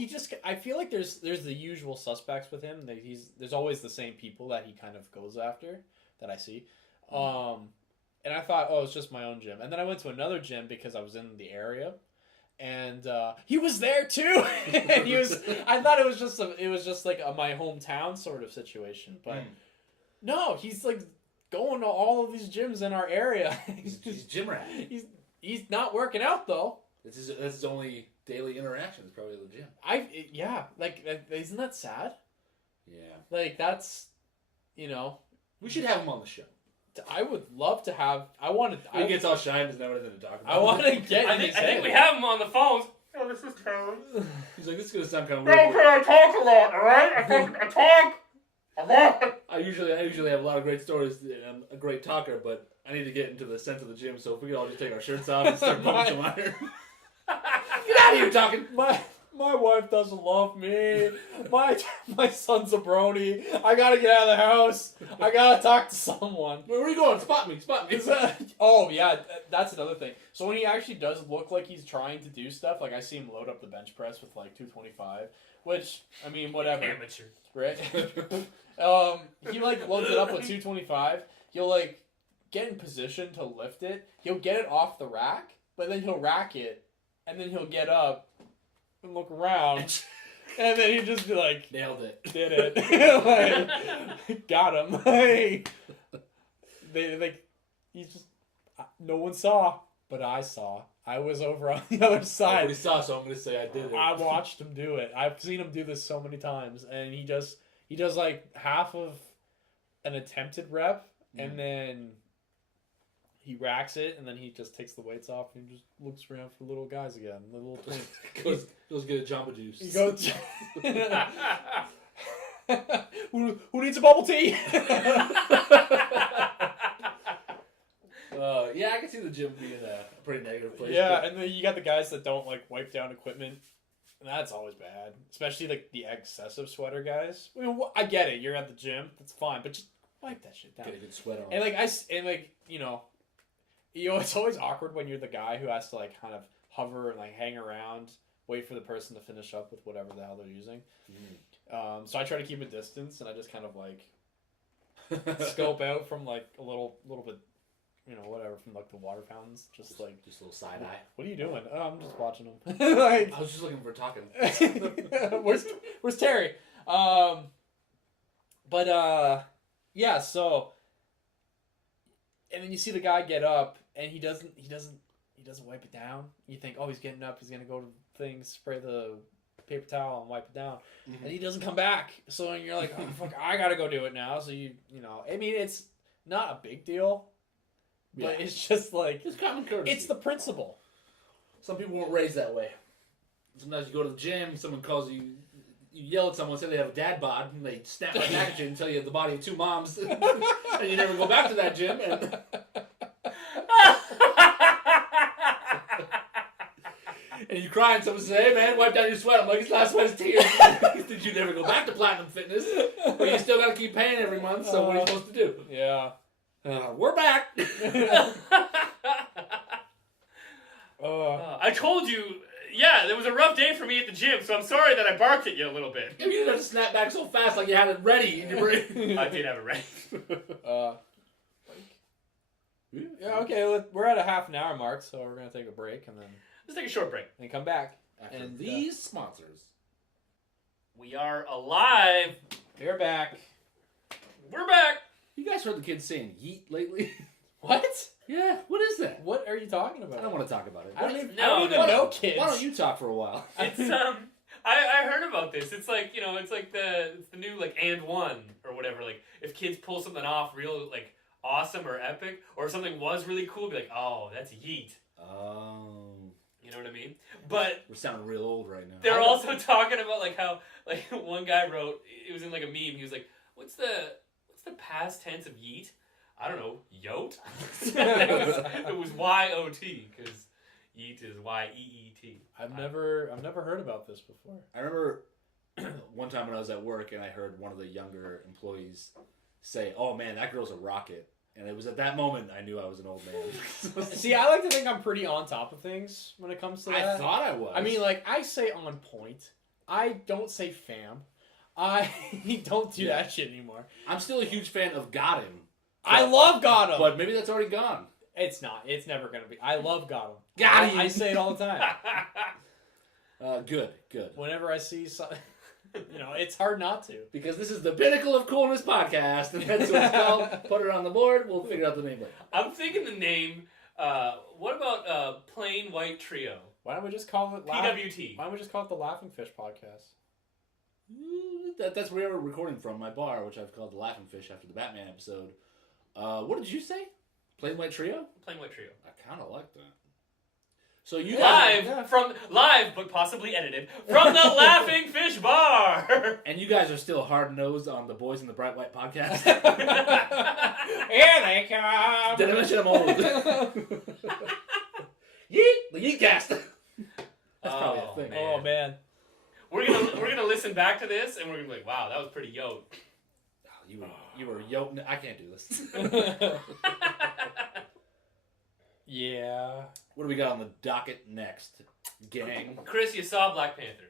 I feel like there's the usual suspects with him. There's always the same people that he kind of goes after that I see. And I thought, oh, it's just my own gym. And then I went to another gym because I was in the area, and he was there too. And I thought it was just like my hometown sort of situation, but no, he's like going to all of these gyms in our area. He's gym rat. He's not working out though. That's his only daily interaction is probably the gym. Like isn't that sad? Yeah. Like that's, We should have him on the show. I would love to have. He gets all shy and doesn't have anything to talk about. I want to get. I think we have him on the phones. Oh, this is terrible. He's like, this is gonna sound kind of No, weird. I talk a lot, alright? I talk a lot. I usually have a lot of great stories and I'm a great talker, but I need to get into the sense of the gym. So if we could all just take our shirts off and start pumping some iron. Get out of here talking. My wife doesn't love me. My son's a brony. I gotta get out of the house. I gotta talk to someone. Where are you going? Spot me. Oh yeah, that's another thing. So when he actually does look like he's trying to do stuff, like I see him load up the bench press with like 225, which I mean whatever, Amateur. right? He like loads it up with 225. He'll like get in position to lift it. He'll get it off the rack, but then he'll rack it, and then he'll get up and look around, and then he'd just be like, Nailed it. did it. Like, got him. He's just, no one saw, but I saw. I was over on the other side. Nobody saw, so I'm gonna say I did it. I watched him do it. I've seen him do this so many times, and he does like half of an attempted rep, and then he racks it, and then he just takes the weights off and just looks around for little guys again, the little twins. goes get a Jamba Juice. He goes, who needs a bubble tea? Yeah, I can see the gym being a pretty negative place. Yeah, and then you got the guys that don't like wipe down equipment. And that's always bad, especially like the excessive sweater guys. I mean, I get it. You're at the gym, that's fine, but just wipe that shit down. Get a good sweat on. And it's always awkward when you're the guy who has to like kind of hover and like hang around, wait for the person to finish up with whatever the hell they're using. So I try to keep a distance, and I just kind of like scope out from like a little bit, whatever, from like the water fountains, just a little side eye. What are you doing? Oh, I'm just watching them. Like, I was just looking for talking. where's Terry? Yeah. So, and then you see the guy get up, and he doesn't wipe it down. You think, oh, he's getting up, he's gonna go to things, spray the paper towel, and wipe it down, and he doesn't come back. So you're like, oh fuck, I gotta go do it now. So I mean, it's not a big deal. But it's just like... It's common courtesy. It's the principle. Some people weren't raised that way. Sometimes you go to the gym, someone calls you... You yell at someone, say they have a dad bod, and they snap right back at you and tell you have the body of two moms. And you never go back to that gym. And you cry and someone says, hey man, wipe down your sweat. I'm like, it's not sweat, it's tears. Did you never go back to Platinum Fitness? But you still got to keep paying every month, so what are you supposed to do? Yeah. We're back. I told you, it was a rough day for me at the gym, so I'm sorry that I barked at you a little bit. You didn't have to snap back so fast like you had it ready in your brain. I did have it ready. Yeah, okay, we're at a half an hour mark, so we're going to take a break, and then... Let's take a short break. And come back. After these sponsors. We are alive. We're back. We're back. You guys heard the kids saying yeet lately? What? Yeah, what is that? What are you talking about? I don't want to talk about it. I don't even No, know kids. Why don't you talk for a while? It's I heard about this. It's like, it's like the new like and one or whatever. Like if kids pull something off real like awesome or epic, or if something was really cool, be like, oh, that's yeet. Oh. You know what I mean? But we're sounding real old right now. They're also talking about like how like one guy wrote, it was in like a meme. He was like, "What's the past tense of yeet?" I don't know, yote. It was Y-O-T because yeet is Y-E-E-T. I've never heard about this before. I remember one time when I was at work and I heard one of the younger employees say, "Oh man, that girl's a rocket." And it was at that moment I knew I was an old man. See, I like to think I'm pretty on top of things when it comes to that. I thought I was. I mean, like, I say on point. I don't say fam. I don't do that shit anymore. I'm still a huge fan of Got Him. I love Got Him. But maybe that's already gone. It's not. It's never going to be. I love Got Him. Got Him. I say it all the time. Good. Whenever I see something... it's hard not to. Because this is the Pinnacle of Coolness podcast, and that's what it's called. Put it on the board, we'll figure out the name later. I'm thinking the name, what about Plain White Trio? Why don't we just call it... PWT. Why don't we just call it the Laughing Fish Podcast? That's where we're recording from, my bar, which I've called the Laughing Fish after the Batman episode. What did you say? Plain White Trio? Plain White Trio. I kind of like that. So you guys, live but possibly edited from the Laughing Fish Bar. And you guys are still hard nosed on the Boys in the Bright White podcast. Here they come. Did I mention I'm old? Yeet, the Yeetcast. That's probably a thing. Man. Oh man, we're gonna listen back to this and we're gonna be like, wow, that was pretty yoked. Oh, you were yoked. I can't do this. Yeah. What do we got on the docket next, gang? Chris, you saw Black Panther.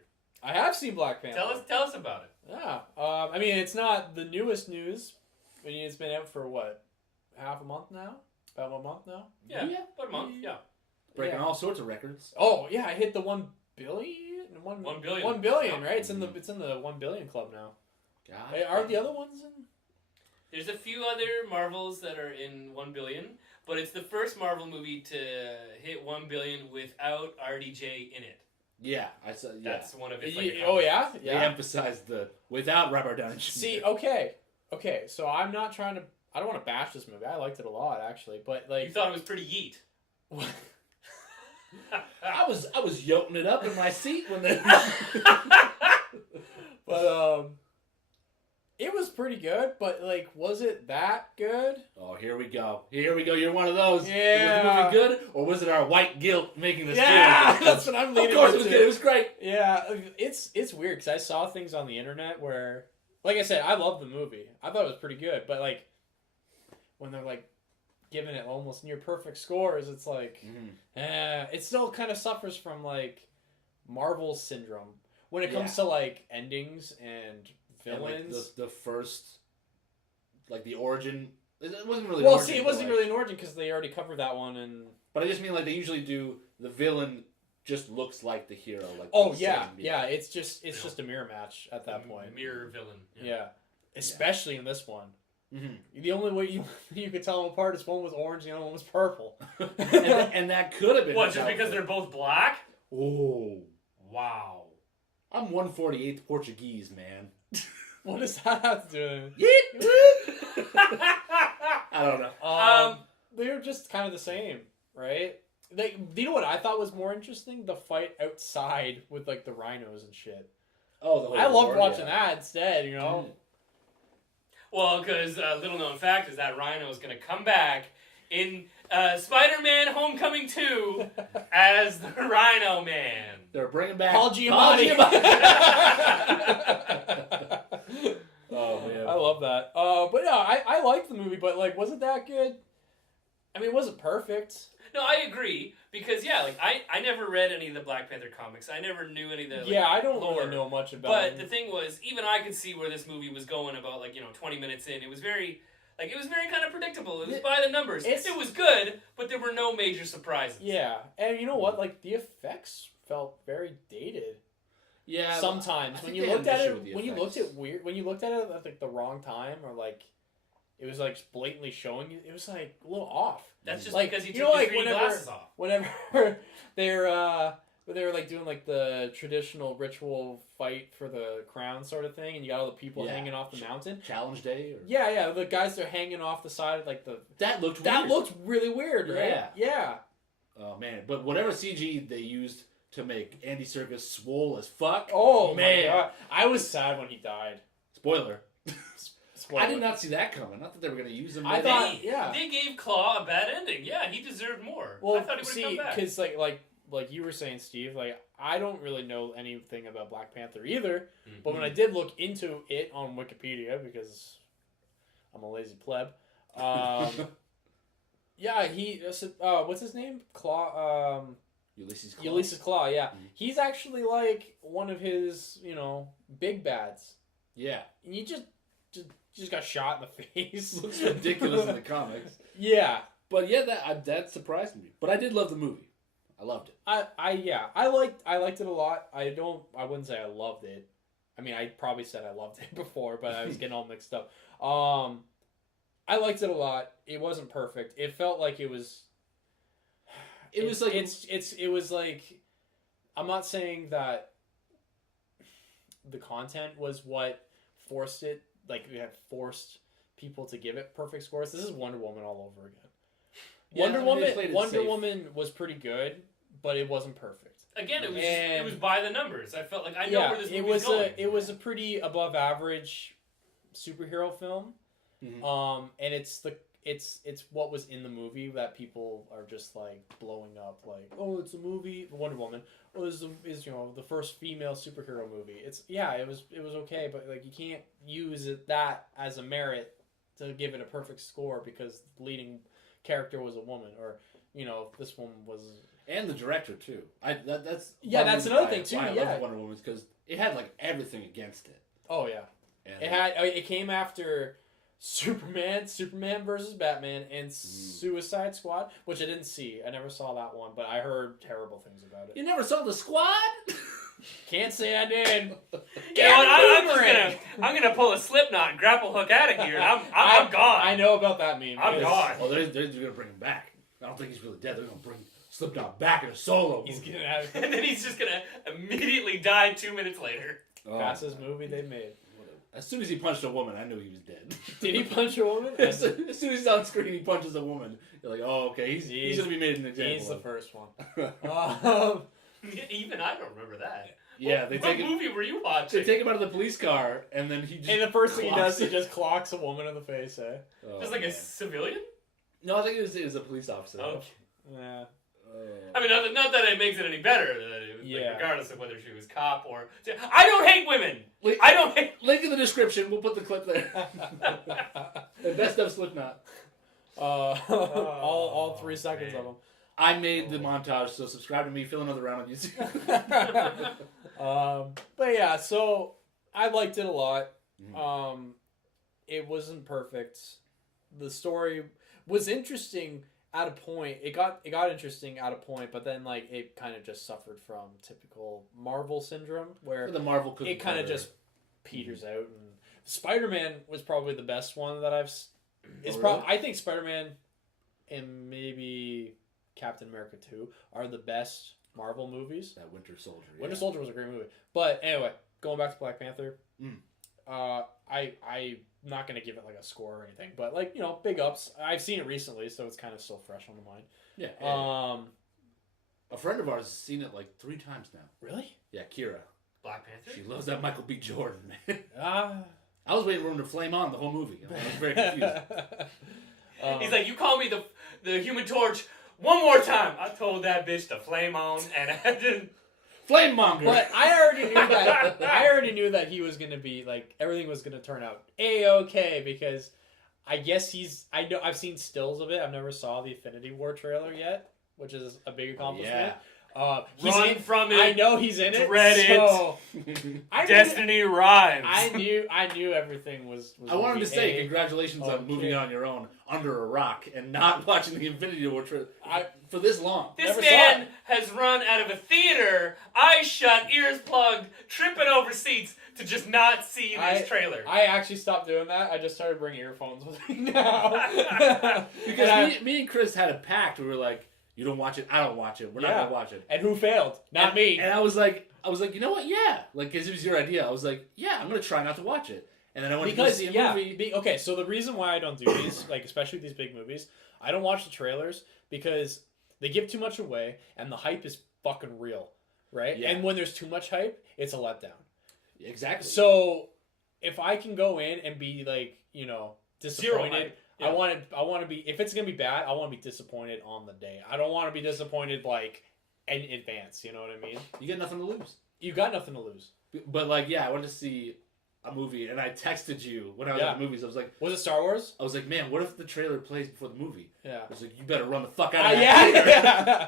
I have seen Black Panther. Tell us about it. Yeah. I mean, it's not the newest news. I mean, it's been out for what, half a month now? About a month now? Yeah. About a month. Yeah. Breaking all sorts of records. Oh yeah, I hit the 1 billion. 1 billion. 1 billion, right? It's in the 1 billion club now. God. Are the other ones in? There's a few other Marvels that are in 1 billion, but it's the first Marvel movie to hit 1 billion without RDJ in it. Yeah, I saw. Yeah. That's one of its. Like, yeah. They emphasized the without Robert Downey Jr. See, okay. So I'm not trying to. I don't want to bash this movie. I liked it a lot actually, but like you thought it was pretty yeet. I was yoking it up in my seat when they. But It was pretty good, but like, was it that good? Oh, here we go. Here we go. You're one of those. Yeah. Was the movie good, or was it our white guilt making the Yeah, that's what I'm leaning Of course it was into. good. It was great. Yeah, it's weird because I saw things on the internet where, like I said, I love the movie. I thought it was pretty good, but like when they're like giving it almost near perfect scores, it's like, it still kind of suffers from like Marvel syndrome when it comes to like endings and villains. And, like, the first, like the origin. It wasn't really. Well, an origin, see, it wasn't but, like, really an origin because they already covered that one and. But I just mean like they usually do the villain just looks like the hero. Like Oh the yeah, same, yeah. It's just a mirror match at that point. Mirror villain. Yeah, especially in this one. Mm-hmm. The only way you could tell them apart is one was orange, the other one was purple. and that could have been. What? Just because they're both black? Oh, Wow. I'm 148th Portuguese, man. What does that have to do? I don't know. They're just kind of the same, right? You know what I thought was more interesting? The fight outside with like the rhinos and shit. Oh, the whole I loved war, watching that instead. You know. Well, because little known fact is that Rhino is going to come back in Spider-Man: Homecoming 2 as the Rhino Man. They're bringing back Paul Giamatti. Oh man, I love that. But yeah, I liked the movie, but like, was it that good? I mean, it wasn't perfect. No, I agree because like I never read any of the Black Panther comics. I never knew any of the I don't lore. really know much about. But it. the thing was, even I could see where this movie was going about 20 minutes in. It was very kind of predictable. It was by the numbers. It was good, but there were no major surprises. Yeah, and you know what? Like the effects felt very dated. yeah. Sometimes when you looked at it, when you looked at it at like the wrong time, or like it was like blatantly showing you, it was like a little off. That's just like, because you you took know, the like 3D glasses off. Whenever they're like doing like the traditional ritual fight for the crown sort of thing, and you got all the people hanging off the mountain. Challenge Day. Or... Yeah, the guys are hanging off the side, like that looked really weird, right? Yeah. Oh man, but whatever CG they used to make Andy Serkis swole as fuck. Oh man, my God. I was sad when he died. Spoiler. Spoiler. I did not see that coming. Not that they were going to use him. I thought, yeah. They gave Claw a bad ending. Yeah, he deserved more. Well, I thought he would come back. because like you were saying, Steve, like I don't really know anything about Black Panther either. Mm-hmm. But when I did look into it on Wikipedia, because I'm a lazy pleb, yeah, he what's his name? Claw. Ulysses Claw. Ulysses Claw. Yeah, Mm-hmm. he's actually like one of his big bads. Yeah, And you just got shot in the face. looks ridiculous in the comics. Yeah. But yeah, that surprised me. But I did love the movie. I loved it. I liked it a lot. I wouldn't say I loved it. I mean, I probably said I loved it before, but I was getting all mixed up. I liked it a lot. It wasn't perfect. It felt like it was. It was like, I'm not saying that the content was what forced it. Like, it had forced people to give it perfect scores. This is Wonder Woman all over again. Yeah, Wonder Woman was pretty good, but it wasn't perfect. Again, it was by the numbers. I felt like I know where this movie was going. It was a pretty above average superhero film. Mm-hmm. And it's what was in the movie that people are just like blowing up, like, oh, it's a movie. Wonder Woman is the first female superhero movie. It was okay, but like you can't use that as a merit to give it a perfect score because the leading character was a woman, or this one was. And the director too. That's another thing too. I Yeah, love Wonder Woman because it had like everything against it. Oh yeah, And it came after Superman versus Batman, and Suicide Squad, which I didn't see. I never saw that one, but I heard terrible things about it. You never saw The Squad? Can't say I did. You know what? I'm gonna pull a Slipknot and grapple hook out of here. And I'm gone. I know about that meme. I'm gone. Well, they're gonna bring him back. I don't think he's really dead. They're gonna bring Slipknot back in a solo. He's getting out of And then he's just gonna immediately die 2 minutes later. fastest movie they made. As soon as he punched a woman, I knew he was dead. Did he punch a woman? as soon as he's on screen, he punches a woman. You're like, oh, okay, he's gonna be made an example. He's the first one. Even I don't remember that. Yeah, they what take him. movie were you watching? They take him out of the police car, and then he just. And the first thing he clocks does, he it. just clocks a woman in the face, eh? Oh, Just like a man. civilian? No, I think it was a police officer. Okay. Yeah. I mean, not that it makes it any better, Yeah. like, regardless of whether she was cop or... I don't hate women! I don't hate... Link in the description. We'll put the clip there. The best of Slipknot. All 3 seconds man. of them. I made the montage, so subscribe to me. Fill another round on YouTube. But yeah, so I liked it a lot. Mhm. It wasn't perfect. The story was interesting at a point. It got interesting at a point, but then like it kind of just suffered from typical Marvel syndrome, where the Marvel cookie it kind of cutter. just peters out. And Spider-Man was probably the best one that I've. It's Oh, probably I think Spider-Man and maybe Captain America 2 are the best Marvel movies. That Winter Soldier. Winter Soldier was a great movie, but anyway, going back to Black Panther, I'm not gonna give it like a score or anything, but like big ups. I've seen it recently, so it's kind of still fresh on the mind. Yeah. A friend of ours has seen it like 3 times now. Really? Yeah, Kira. Black Panther? She loves that Michael B. Jordan, man. Ah. I was waiting for him to flame on the whole movie. I was very confused. He's like, you call me the Human Torch one more time. I told that bitch to flame on, and I didn't... Flame monger. But I already knew that he was gonna be like everything was gonna turn out A-okay because I guess I've seen stills of it. I've never saw the Infinity War trailer yet, which is a big accomplishment. He's Run in, from it. I know he's in it. Dread so Destiny rhymes. I knew everything was I wanted gonna to be say congratulations on okay. moving on your own under a rock and not watching the Infinity War trailer I- for this long. This Never saw man it. has run out of a theater, eyes shut, ears plugged, tripping over seats to just not see this trailer. I actually stopped doing that. I just started bringing earphones with me now. Because me and Chris had a pact. We were like, you don't watch it, I don't watch it. We're not gonna watch it. And who failed? Not me. And I was like, you know what? Yeah, like because it was your idea. I was like, yeah, I'm gonna try not to watch it. And then I went to see a movie. Okay, so the reason why I don't do these, like especially these big movies, I don't watch the trailers because they give too much away and the hype is fucking real, right? Yeah. And when there's too much hype, it's a letdown. Exactly. So if I can go in and be like, Zero disappointed, hype. Yeah. I want to be. If it's gonna be bad, I want to be disappointed on the day. I don't want to be disappointed like in advance. You know what I mean? You got nothing to lose. You got nothing to lose. But like, yeah, I went to see a movie, and I texted you when I was at the movies. I was like, Was it Star Wars? I was like, man, what if the trailer plays before the movie? Yeah. I was like, you better run the fuck out of that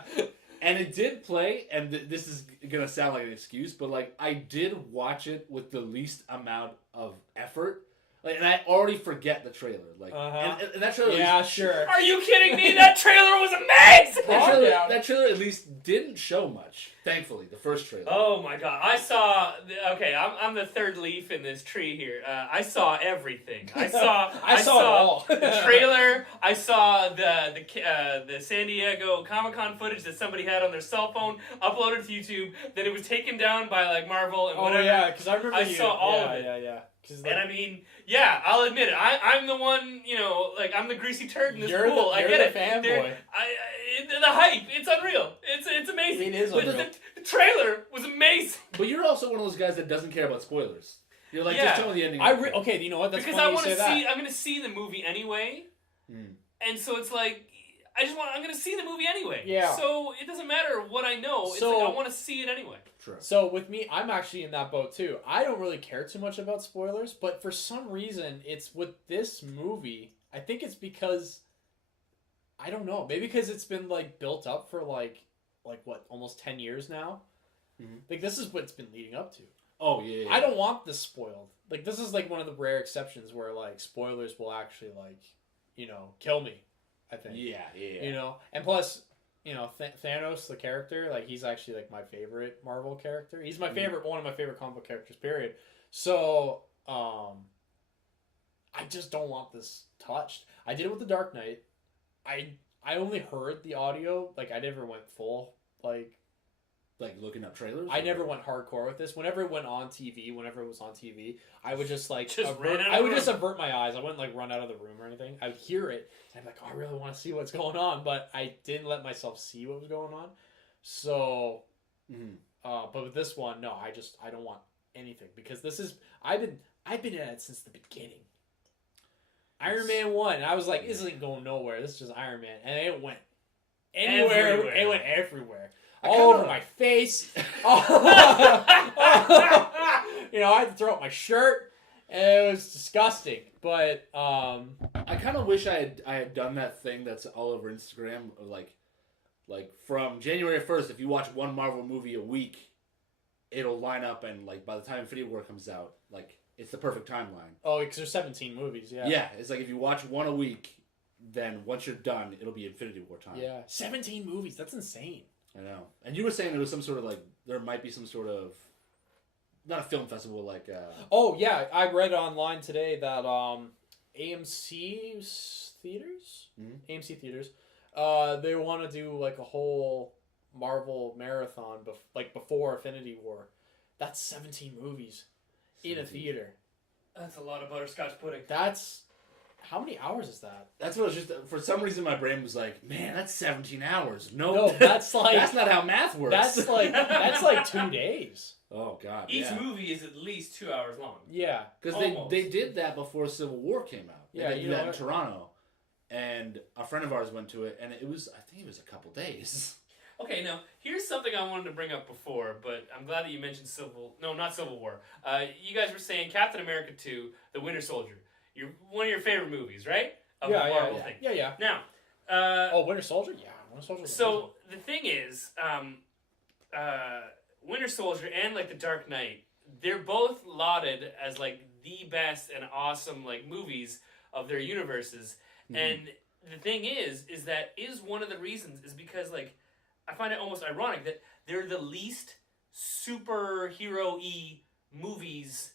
theater. Yeah. And it did play, and this is gonna sound like an excuse, but like I did watch it with the least amount of effort. Like, and I already forget the trailer. Like, and that trailer. Yeah, sure. Are you kidding me? That trailer was amazing! That trailer at least didn't show much. Thankfully, the first trailer. Oh my god! I saw. Okay, I'm the third leaf in this tree here. I saw everything. I saw I saw it all. the trailer. I saw the San Diego Comic-Con footage that somebody had on their cell phone uploaded to YouTube. Then it was taken down by like Marvel and whatever. Oh yeah, because I remember I saw all of it. Yeah. And I mean, yeah, I'll admit it. I'm the one, like I'm the greasy turd in this pool. I get it. Fanboy. The hype, it's unreal. It's amazing. It is But unreal. the trailer was amazing. But you're also one of those guys that doesn't care about spoilers. You're like, just tell me the ending. Okay, you know what? That's Because funny I want to you say see. that. I'm going to see the movie anyway, Hmm. and so it's like I'm going to see the movie anyway. Yeah. So it doesn't matter what I know. It's So- like I want to see it anyway. True. So with me, I'm actually in that boat too. I don't really care too much about spoilers, but for some reason, it's with this movie. I think it's because I don't know. Maybe because it's been like built up for like what, almost 10 years now. Mhm. Like this is what it's been leading up to. Oh yeah. I don't want this spoiled. Like this is like one of the rare exceptions where like spoilers will actually like kill me. I think. Yeah. And plus. Thanos, the character, like he's actually like my favorite Marvel character. He's my favorite, one of my favorite comic book characters. Period. So, I just don't want this touched. I did it with the Dark Knight. I only heard the audio. Like I never went full. Like looking up trailers. I never went hardcore with this. Whenever it went on TV, whenever it was on TV, I would just like Just avert, ran out of I the would just room. avert my eyes. I wouldn't like run out of the room or anything. I would hear it and I'd be like, oh, I really want to see what's going on, but I didn't let myself see what was going on. So But with this one, no, I don't want anything because this is I've been in it since the beginning. Iron Man 1, and I was like, this isn't going nowhere. This is just Iron Man, and it went anywhere. Everywhere. It went everywhere. I All kinda- over my face. You know, I had to throw up my shirt. And it was disgusting. But I kind of wish I had done that thing that's all over Instagram, of like from January 1st, if you watch one Marvel movie a week, it'll line up, and like by the time Infinity War comes out, like it's the perfect timeline. oh, because there's 17 movies. Yeah. Yeah, it's like if you watch one a week, then once you're done, it'll be Infinity War time. Yeah. 17 movies. That's insane. I know. And you were saying there was some sort of like there might be some sort of not a film festival like. Oh yeah, I read online today that AMC theaters, AMC theaters, they want to do like a whole Marvel marathon, like before Infinity War. That's 17 movies in a theater. That's a lot of butterscotch pudding. That's how many hours is that? That's what it was just. For some reason, my brain was like, "Man, that's 17 hours." No, No, that's like that's not how math works. that's like 2 days. Oh God. Each yeah. movie is at least 2 hours long. Yeah, Because Almost. they did that before Civil War came out. Yeah, They you did know that in what? Toronto, and a friend of ours went to it, and it was I think it was a couple days. Okay, now here's something I wanted to bring up before, but I'm glad that you mentioned not Civil War. You guys were saying Captain America 2, The Winter Soldier. One of your favorite movies, right? Of the Marvel thing. yeah. Now, Oh, Winter Soldier. Yeah, Winter Soldier. so the thing is, Winter Soldier and like The Dark Knight, they're both lauded as like the best and awesome like movies of their universes. And the thing is that one of the reasons is because like I find it almost ironic that they're the least superhero-y movies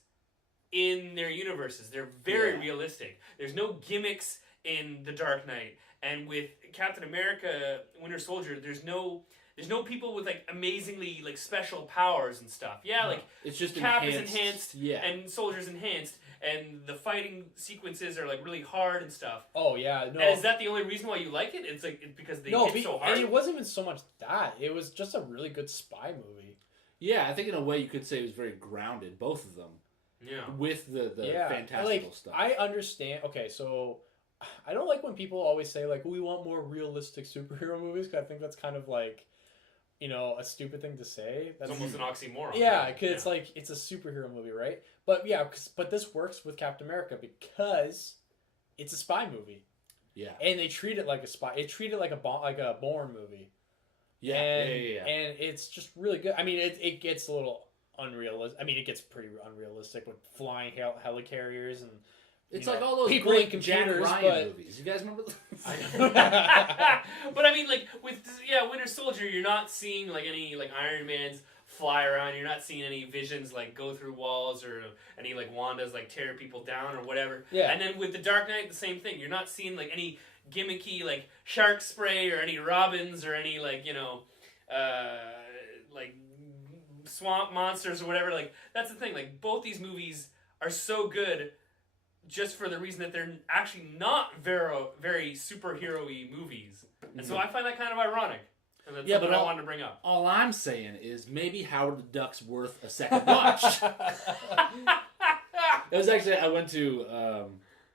in their universes. They're very realistic. There's no gimmicks in The Dark Knight, and with Captain America, Winter Soldier, there's no people with like amazingly like special powers and stuff. Yeah, like It's just Cap enhanced. is enhanced, Yeah. and Soldier's enhanced, and the fighting sequences are like really hard and stuff. Oh yeah, no. And is that the only reason why you like it? It's like because they hit so hard. And it wasn't even so much that. It was just a really good spy movie. Yeah, I think in a way you could say it was very grounded, both of them, Yeah. with the fantastical like, stuff. I understand. Okay, so I don't like when people always say like we want more realistic superhero movies because I think that's kind of like, you know, a stupid thing to say. That's It's almost an oxymoron. yeah, because it's like it's a superhero movie, right? But yeah, but this works with Captain America because it's a spy movie, yeah. and they treat it like a spy. It treated like a Bourne movie. Yeah, and, and it's just really good. I mean, it gets a little unrealistic. I mean, it gets pretty unrealistic with flying helicarriers and It's you like know, all those people great in Jack computers, Ryan but movies. You guys remember those? But I mean, like with Winter Soldier, you're not seeing like any like Iron Man's fly around. You're not seeing any visions like go through walls or any like Wanda's like tear people down or whatever. Yeah. And then with the Dark Knight, the same thing. You're not seeing like any gimmicky like shark spray or any robins or any like like swamp monsters or whatever. Like that's the thing. Like both these movies are so good. Just for the reason that they're actually not very superhero-y movies. And so I find that kind of ironic. And that's something I wanted to bring up. All I'm saying is maybe Howard the Duck's worth a second watch. It was actually, I went to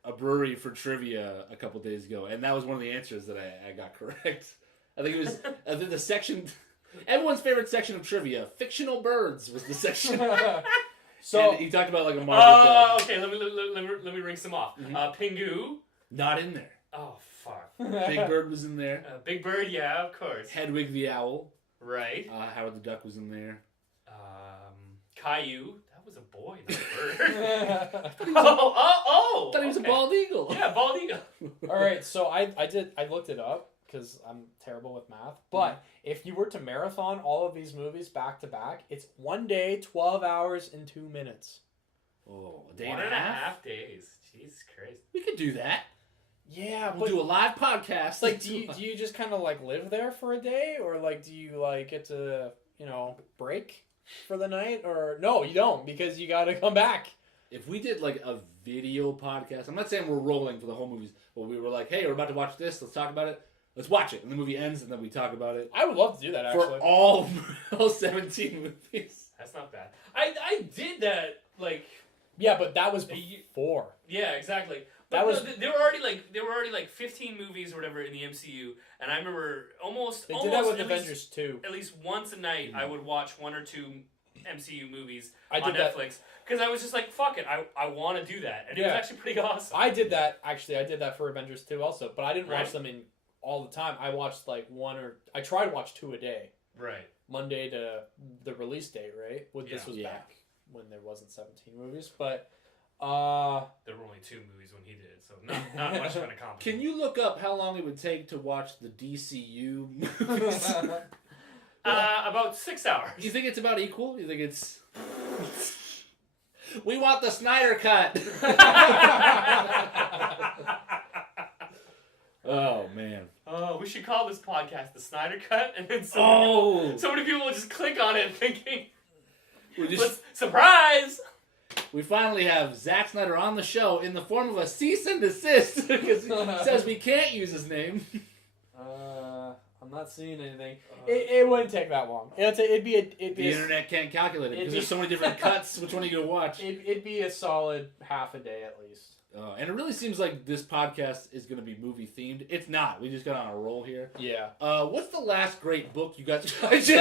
a brewery for trivia a couple days ago, and that was one of the answers that I got correct. I think it was the section, everyone's favorite section of trivia, fictional birds was the section. so And he talked about like a Marvel duck. Okay. Let me ring some off. Pingu. Not in there. Oh fuck. Big Bird was in there. Big Bird. Yeah, of course. Hedwig the Owl. Right. Howard the Duck was in there. Caillou. That was a boy, not a bird. I oh. thought he was a okay. bald eagle. Yeah, bald eagle. all right, so I looked it up because I'm terrible with math. But if you were to marathon all of these movies back to back, it's 1 day, 12 hours, and 2 minutes. Oh, a day One and a half? days. Jesus Christ. We could do that. Yeah, We'll do a live podcast. like, do you just kind of like live there for a day, or like do you like get to break for the night, or no, you don't because you got to come back. If we did like a video podcast, I'm not saying we're rolling for the whole movies, but we were like, hey, we're about to watch this, let's talk about it. Let's watch it. And the movie ends, and then we talk about it. I would love to do that, actually. For all 17 movies. That's not bad. I did that, like... Yeah, but that was before. Yeah, exactly. That But was... no, there were already like 15 movies or whatever in the MCU, and I remember They did that with at Avengers too. At least once a night, I would watch 1 or 2 MCU movies I on did that. Netflix because I was just like, fuck it, I want to do that, and it was Yeah. actually pretty awesome. I did that, actually. I did that for Avengers 2 also, but I didn't watch Right. them in all the time. I watched like I tried to watch 2 a day. Right. Monday to the release date, right? This was back when there wasn't 17 movies, but There were only 2 movies when he did it, so not much of an accomplishment. Can you look up how long it would take to watch the DCU movies? About 6 hours. You think it's about equal? You think it's... We want the Snyder cut! Oh, man. Oh, we should call this podcast the Snyder Cut, and then so many people will just click on it thinking, surprise! We finally have Zack Snyder on the show in the form of a cease and desist because he says we can't use his name. I'm not seeing anything. It wouldn't take that long. It'd be The internet can't calculate it because there's so many different cuts. Which one are you going to watch? It'd be a solid half a day at least. And it really seems like this podcast is going to be movie themed. It's not. We just got on a roll here. Yeah. What's the last great book you guys... Actually,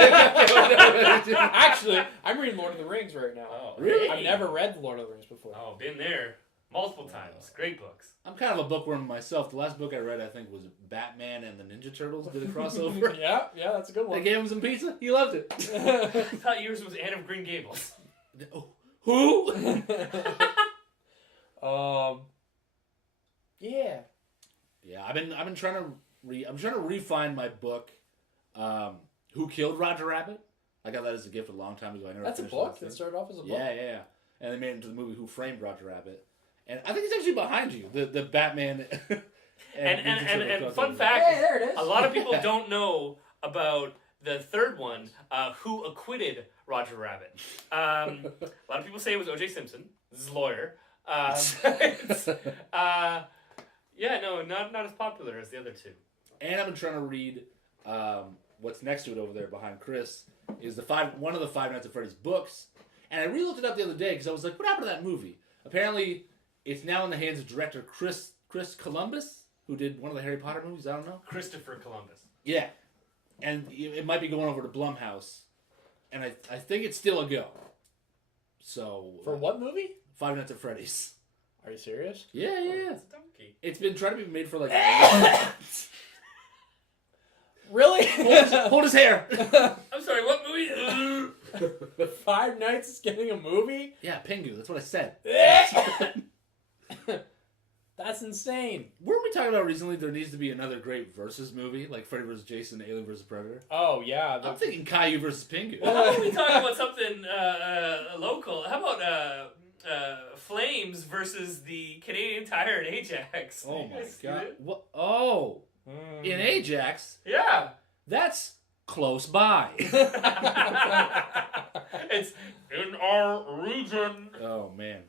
I'm reading Lord of the Rings right now. Oh, Really? I've never read Lord of the Rings before. Oh, been there multiple times. Great books. I'm kind of a bookworm myself. The last book I read, I think, was Batman and the Ninja Turtles did a crossover. yeah, that's a good one. They gave him some pizza. He loved it. I thought yours was Anne of Green Gables. Who? Yeah. Yeah, I've been trying to refine my book. Who Killed Roger Rabbit? I got that as a gift a long time ago. I never. That's a finished book. that It started off as a book. Yeah. And they made it into the movie Who Framed Roger Rabbit. And I think it's actually behind you, the Batman. and fun fact, Hey, there it is. a lot of people don't know about the third one, who acquitted Roger Rabbit. A lot of people say it was O.J. Simpson, his lawyer. Not as popular as the other 2. And I've been trying to read what's next to it over there behind Chris is one of the Five Nights at Freddy's books. And I re-looked it up the other day because I was like, what happened to that movie? Apparently, it's now in the hands of director Chris Columbus, who did one of the Harry Potter movies. I don't know. Christopher Columbus. Yeah. And it might be going over to Blumhouse. And I think it's still a go. So... For what movie? Five Nights at Freddy's. Are you serious? Yeah. It's a donkey. It's been trying to be made for like... Really? Hold his hair! I'm sorry, what movie? Five Nights is getting a movie? Yeah, Pingu. That's what I said. That's insane. Weren't we talking about recently there needs to be another great versus movie? Like Freddy vs. Jason, Alien vs. Predator? Oh, yeah. I'm thinking Caillou vs. Pingu. Well, how about we talk about something local? How about Flames versus the Canadian Tire and Ajax? Oh You my guys see god. it? What? Oh. In Ajax? Yeah. That's close by. It's in our region. Oh, man.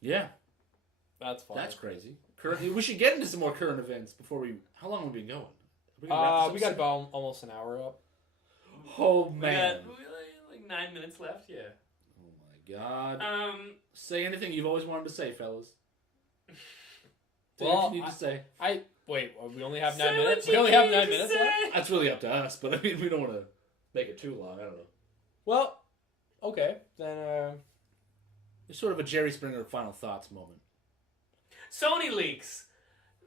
Yeah. That's fun. That's crazy. We should get into some more current events before we... How long have we been going? We got about almost an hour up. Oh, We man. got like 9 minutes left, yeah. Oh, my God. Say anything you've always wanted to say, fellas. Say Well, what you need to say. Wait, we only have 9 Say minutes? what We you only have need 9 to minutes say. left? That's really up to us, but I mean, we don't want to make it too long. I don't know. Well, okay. Then, It's sort of a Jerry Springer final thoughts moment. Sony leaks.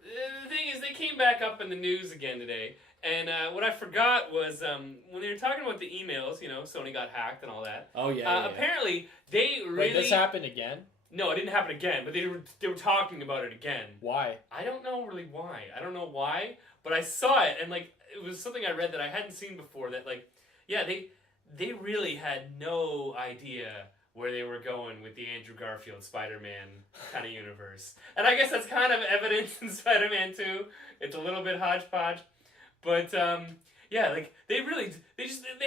The thing is, they came back up in the news again today, and what I forgot was when they were talking about the emails, Sony got hacked and all that. Oh, yeah. Apparently, they really... wait, this happened again? No, it didn't happen again, but they were talking about it again. Why? I don't know really why. I don't know why, but I saw it, and it was something I read that I hadn't seen before. That they really had no idea where they were going with the Andrew Garfield Spider-Man kind of universe, and I guess that's kind of evidence in Spider-Man 2. It's a little bit hodgepodge, but they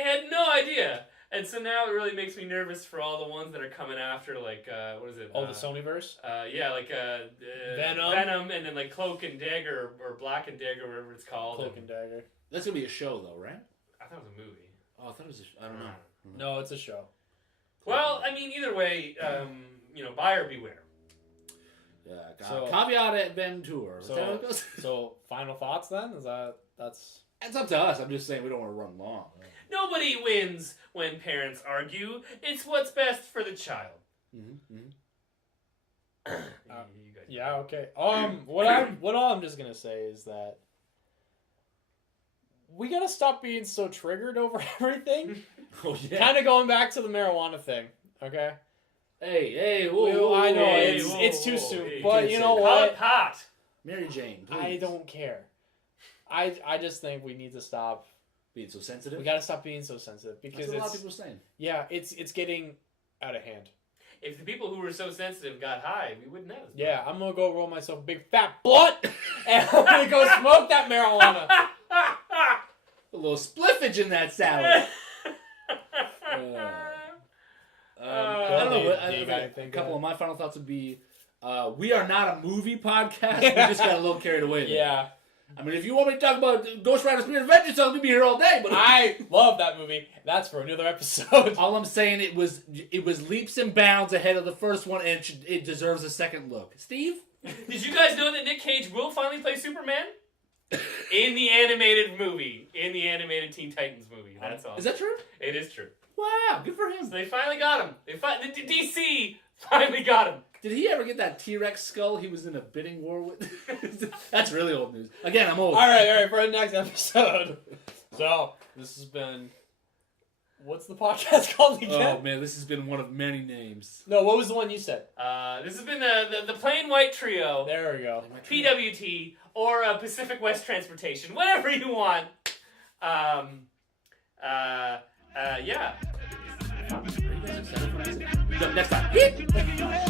had no idea. And so now it really makes me nervous for all the ones that are coming after, like, what is it? Oh, the Sonyverse? Yeah, like Venom, and then like Cloak and Dagger, or Black and Dagger, whatever it's called. Cloak and Dagger. That's gonna be a show, though, right? I thought it was a movie. Oh, I thought it was. I don't know. No, it's a show. Well, I mean, either way, buyer beware. Yeah. So- Caveat emptor. So, final thoughts then? That's... It's up to us. I'm just saying we don't want to run long. Nobody wins when parents argue. It's what's best for the child. Mm-hmm. You guys- Yeah, okay. What I'm just gonna say is that we gotta stop being so triggered over everything. Oh yeah. Kind of going back to the marijuana thing, okay? Hey, whoa, I know hey, it's too whoa, soon, hey, but can't you say know that. Call what? it hot. Mary Jane, please. I don't care. I just think we need to stop. Being so sensitive. We gotta stop being so sensitive because That's what a lot of people are saying. yeah, it's getting out of hand. If the people who were so sensitive got high, we wouldn't have this. Yeah, I'm gonna go roll myself a big fat blunt and I'm gonna go smoke that marijuana. A little spliffage in that salad. I don't know. But do you got anything, a couple Glenn? of my final thoughts would be: we are not a movie podcast. We just got a little carried away. There. Yeah, I mean, if you want me to talk about Ghost Rider Spirit Adventure, so we'll be here all day. But I love that movie. That's for another episode. all I'm saying, it was leaps and bounds ahead of the first one, and it deserves a second look. Steve, Did you guys know that Nick Cage will finally play Superman? In the animated movie. In the animated Teen Titans movie. That's all. is that true? It is true. Wow, good for him. So they finally got him. The DC finally got him. Did he ever get that T-Rex skull he was in a bidding war with? That's really old news. Again, I'm old. All right, for the next episode. So this has been. What's the podcast called again? Oh man, this has been one of many names. No, what was the one you said? This has been the Plain White Trio. There we go. PWT or Pacific West Transportation, whatever you want. Yeah. Are you guys excited for this? Next time.